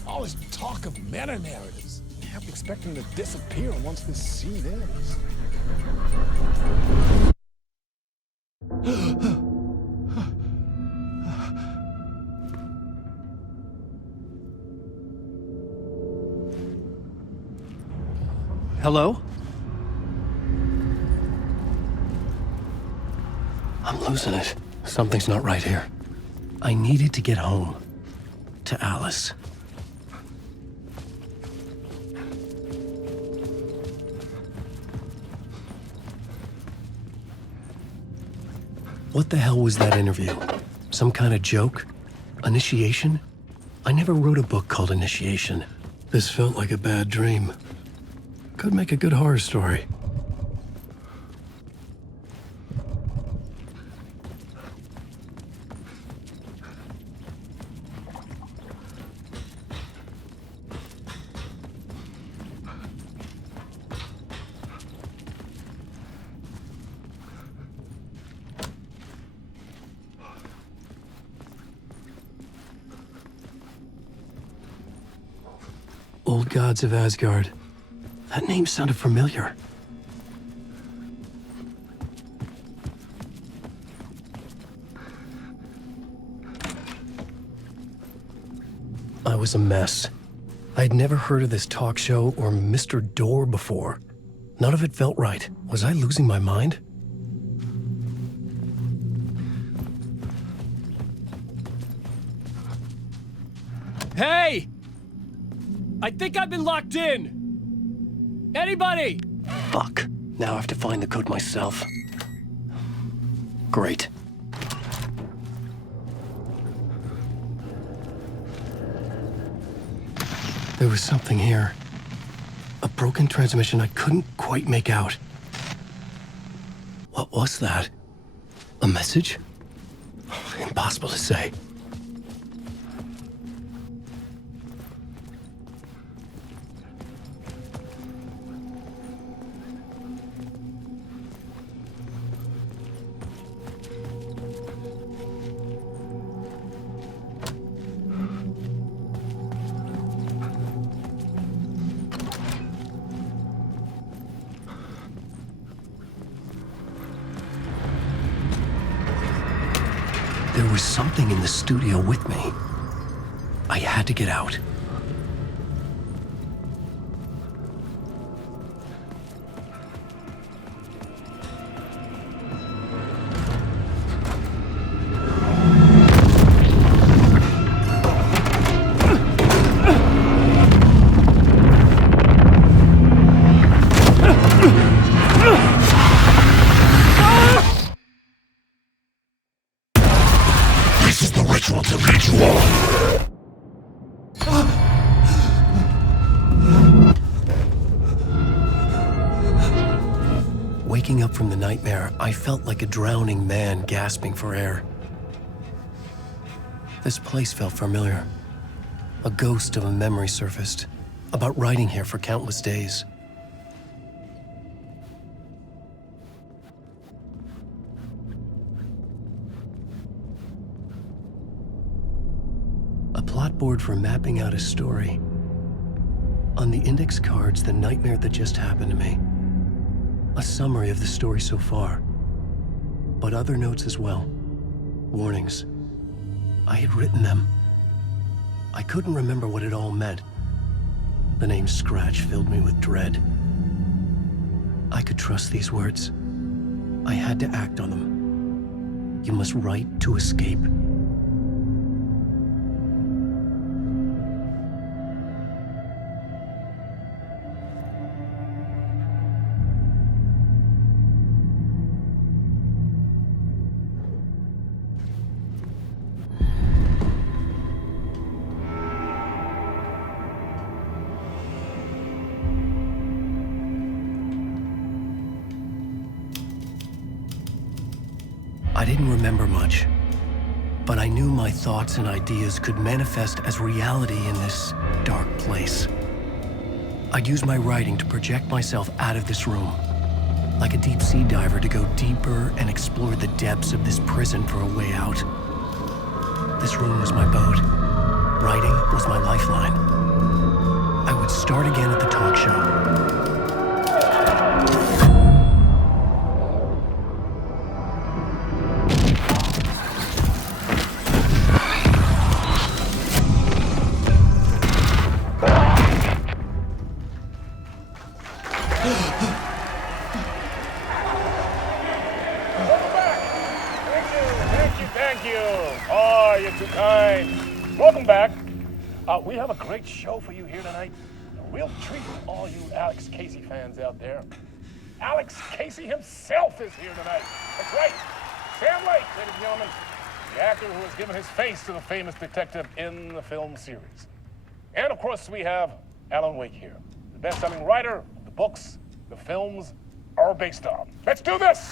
All this talk of meta-narratives. I'm expecting to disappear once this scene ends. Hello? I'm losing it. Something's not right here. I needed to get home. To Alice. What the hell was that interview? Some kind of joke? Initiation? I never wrote a book called Initiation. This felt like a bad dream. Could make a good horror story. gods of Asgard. That name sounded familiar. I was a mess. I'd never heard of this talk show or Mr. Door before. None of it felt right. Was I losing my mind? Hey! I think I've been locked in! Anybody? Fuck. Now I have to find the code myself. Great. There was something here. A broken transmission I couldn't quite make out. What was that? A message? Impossible to say. There was something in the studio with me. I had to get out. This is the ritual to ritual. Waking up from the nightmare, I felt like a drowning man gasping for air. This place felt familiar. A ghost of a memory surfaced, about riding here for countless days. A plot board for mapping out a story. On the index cards, the nightmare that just happened to me. A summary of the story so far, but other notes as well. Warnings. I had written them. I couldn't remember what it all meant. The name Scratch filled me with dread. I could trust these words. I had to act on them. You must write to escape. I didn't remember much, but I knew my thoughts and ideas could manifest as reality in this dark place. I'd use my writing to project myself out of this room, like a deep sea diver to go deeper and explore the depths of this prison for a way out. This room was my boat. Writing was my lifeline. I would start again at the talk show. Thank you. Oh, you're too kind. Welcome back. We have a great show for you here tonight. A real treat for all you Alex Casey fans out there. Alex Casey himself is here tonight. That's right. Sam Lake, ladies and gentlemen, the actor who has given his face to the famous detective in the film series. And of course, we have Alan Wake here, the best-selling writer the books the films are based on. Let's do this!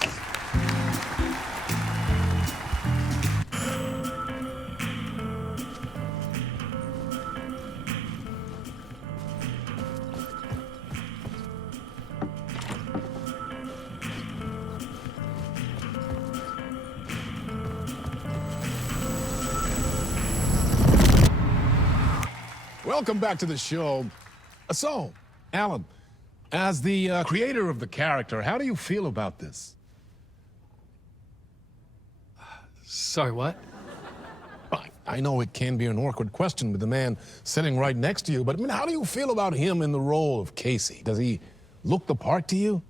Welcome back to the show. So, Alan, as the creator of the character, how do you feel about this? Sorry, what? I know it can be an awkward question with the man sitting right next to you, but I mean, how do you feel about him in the role of Casey? Does he look the part to you?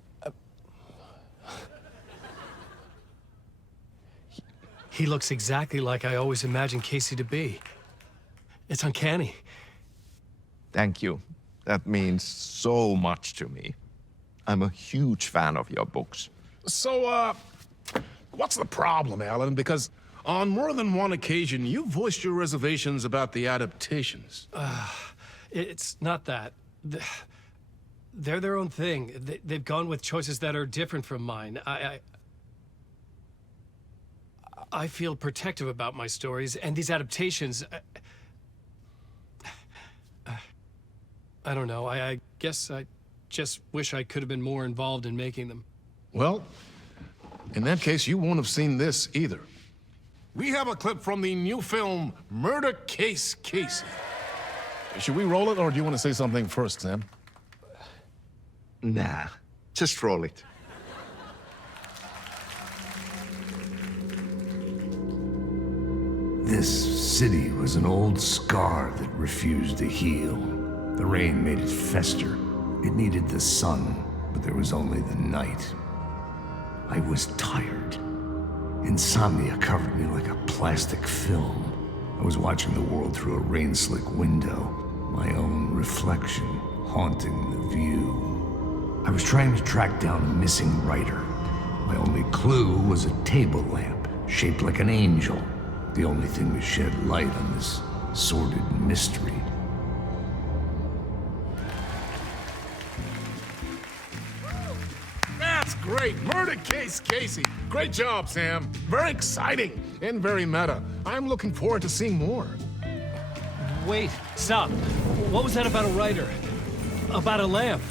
He looks exactly like I always imagined Casey to be. It's uncanny. Thank you. That means so much to me. I'm a huge fan of your books. So, what's the problem, Alan? Because on more than one occasion, you voiced your reservations about the adaptations. It's not that. They're their own thing. They've gone with choices that are different from mine. I feel protective about my stories, and these adaptations... I don't know. I guess I just wish I could have been more involved in making them. Well, in that case, you won't have seen this either. We have a clip from the new film, Murder Case Casey. Should we roll it, or do you want to say something first, Sam? Nah, just roll it. This city was an old scar that refused to heal. The rain made it fester. It needed the sun, but there was only the night. I was tired. Insomnia covered me like a plastic film. I was watching the world through a rain-slick window, my own reflection haunting the view. I was trying to track down a missing writer. My only clue was a table lamp, shaped like an angel. The only thing to shed light on this sordid mystery. That's great! Murder Case Casey! Great job, Sam. Very exciting and very meta. I'm looking forward to seeing more. Wait, stop. What was that about a writer? About a lamp?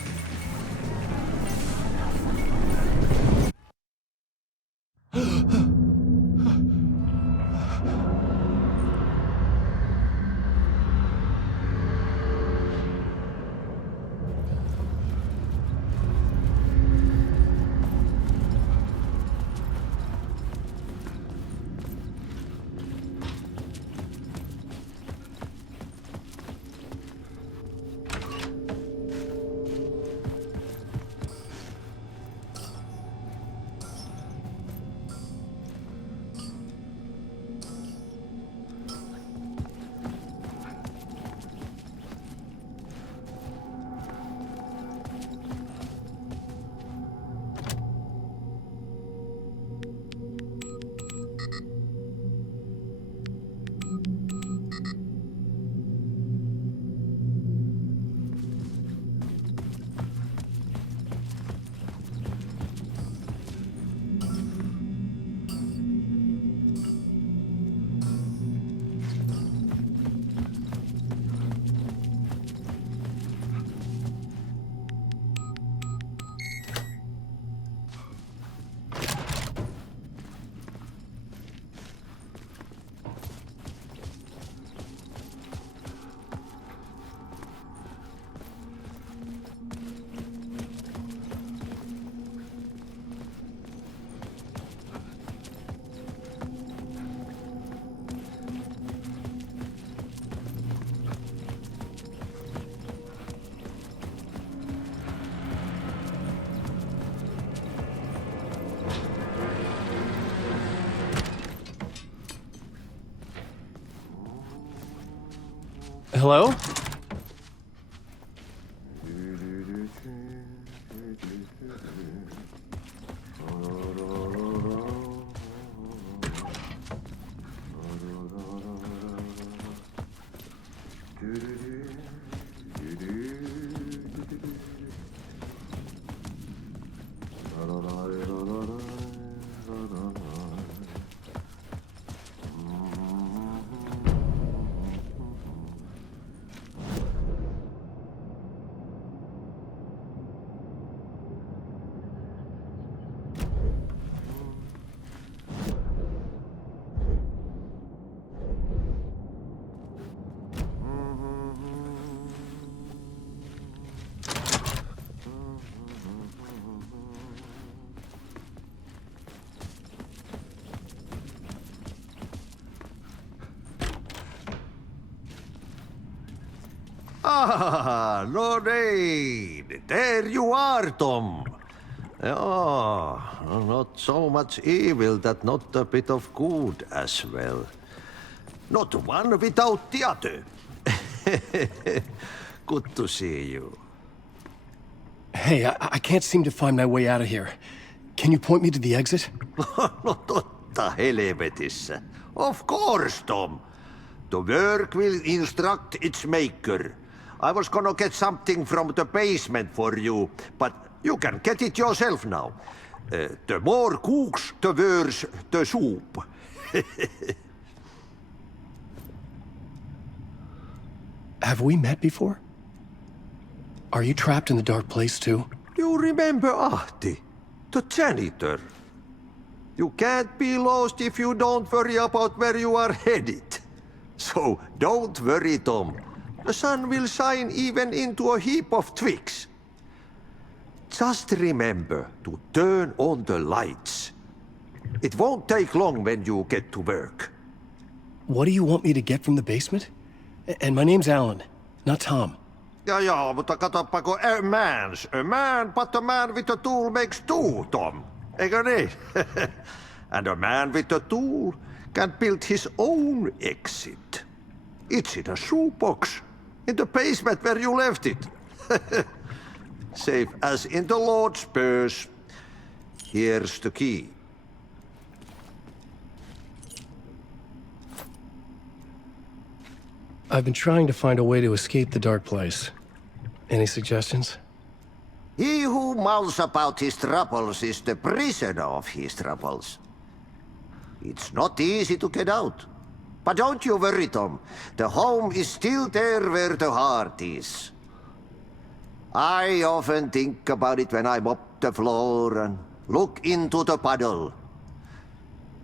Hello? Ah, Lorraine! There you are, Tom. Oh, not so much evil that not a bit of good as well. Not one without the other. Good to see you. Hey, I can't seem to find my way out of here. Can you point me to the exit? No totta helvetissä. Of course, Tom. The work will instruct its maker. I was gonna get something from the basement for you, but you can get it yourself now. The more cooks, the worse the soup. Have we met before? Are you trapped in the dark place too? You remember Ahti, the janitor. You can't be lost if you don't worry about where you are headed. So don't worry, Tom. The sun will shine even into a heap of twigs. Just remember to turn on the lights. It won't take long when you get to work. What do you want me to get from the basement? And my name's Alan, not Tom. Ja, mutta katoppa, a man, but a man with a tool makes two, Tom. Eikö niin? And a man with a tool can build his own exit. It's in a shoebox, in the basement where you left it. Safe as in the Lord's purse. Here's the key. I've been trying to find a way to escape the dark place. Any suggestions? He who mouths about his troubles is the prisoner of his troubles. It's not easy to get out. But don't you worry, Tom. The home is still there where the heart is. I often think about it when I mop the floor and look into the puddle.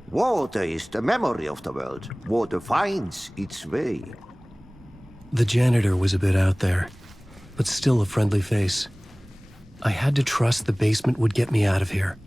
Water is the memory of the world. Water finds its way. The janitor was a bit out there, but still a friendly face. I had to trust the basement would get me out of here.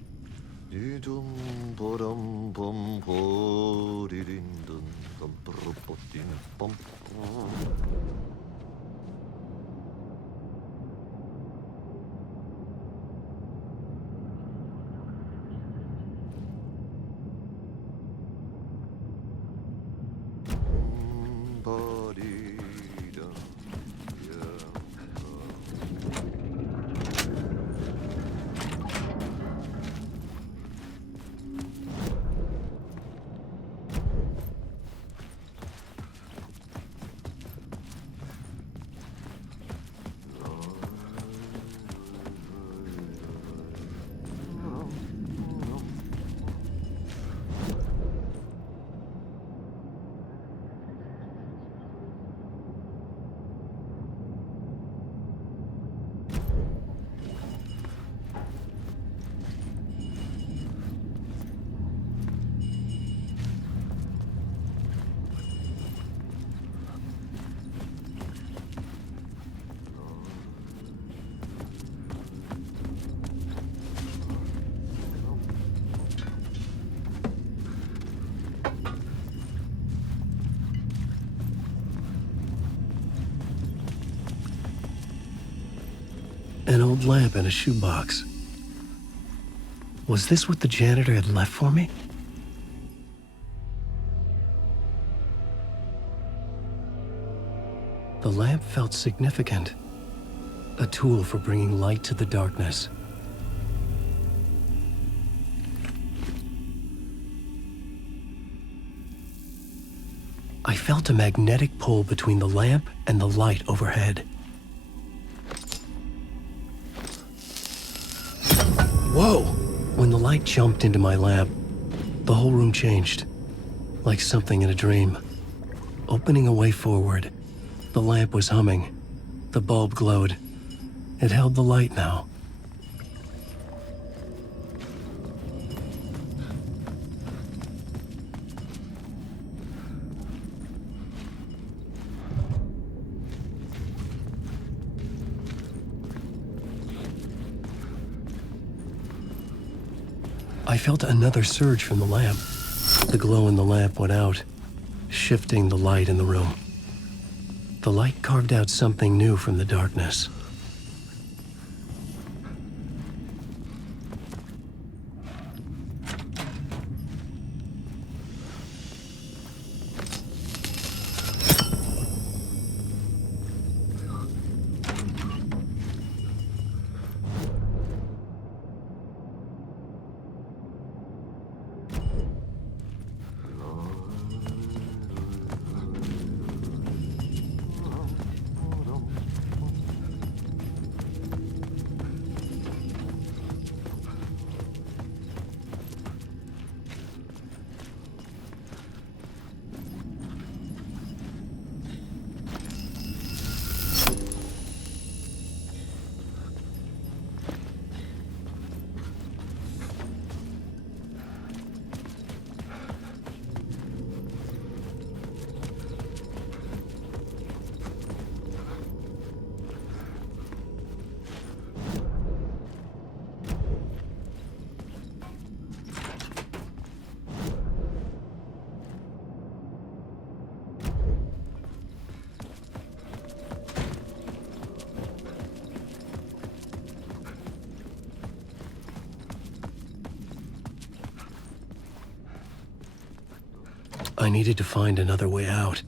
An old lamp in a shoebox. Was this what the janitor had left for me? The lamp felt significant. A tool for bringing light to the darkness. I felt a magnetic pull between the lamp and the light overhead. Whoa! When the light jumped into my lamp, the whole room changed, like something in a dream. Opening a way forward, the lamp was humming. The bulb glowed. It held the light now. I felt another surge from the lamp. The glow in the lamp went out, shifting the light in the room. The light carved out something new from the darkness. I needed to find another way out.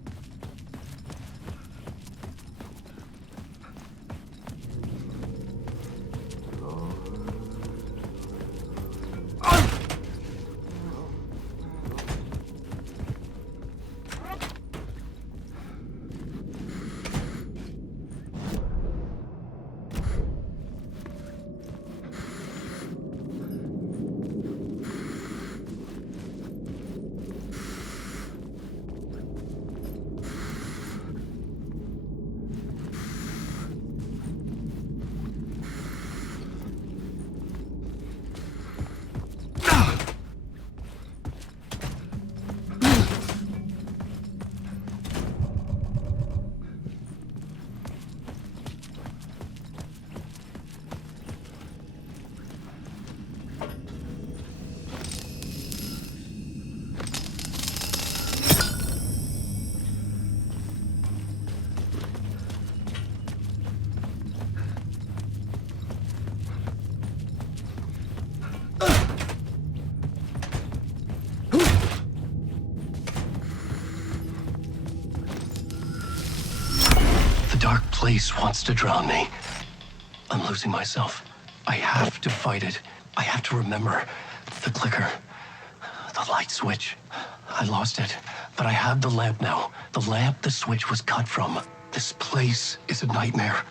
Dark place wants to drown me. I'm losing myself. I have to fight it. I have to remember. The clicker. The light switch. I lost it. But I have the lamp now. The lamp the switch was cut from. This place is a nightmare.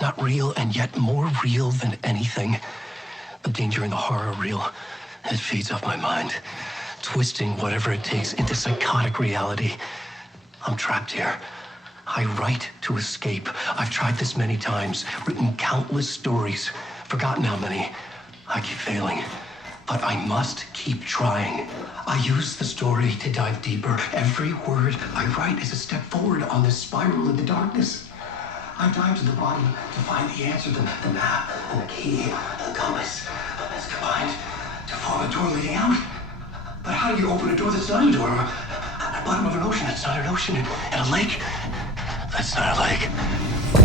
Not real, and yet more real than anything. The danger and the horror are real. It feeds off my mind. Twisting whatever it takes into psychotic reality. I'm trapped here. I write to escape. I've tried this many times, written countless stories, forgotten how many. I keep failing, but I must keep trying. I use the story to dive deeper. Every word I write is a step forward on this spiral in the darkness. I dive to the bottom to find the answer, the map, and the key, and the compass. It's combined to form a door leading out. But how do you open a door that's not a door? At the bottom of an ocean that's not an ocean, and a lake that's not a lake.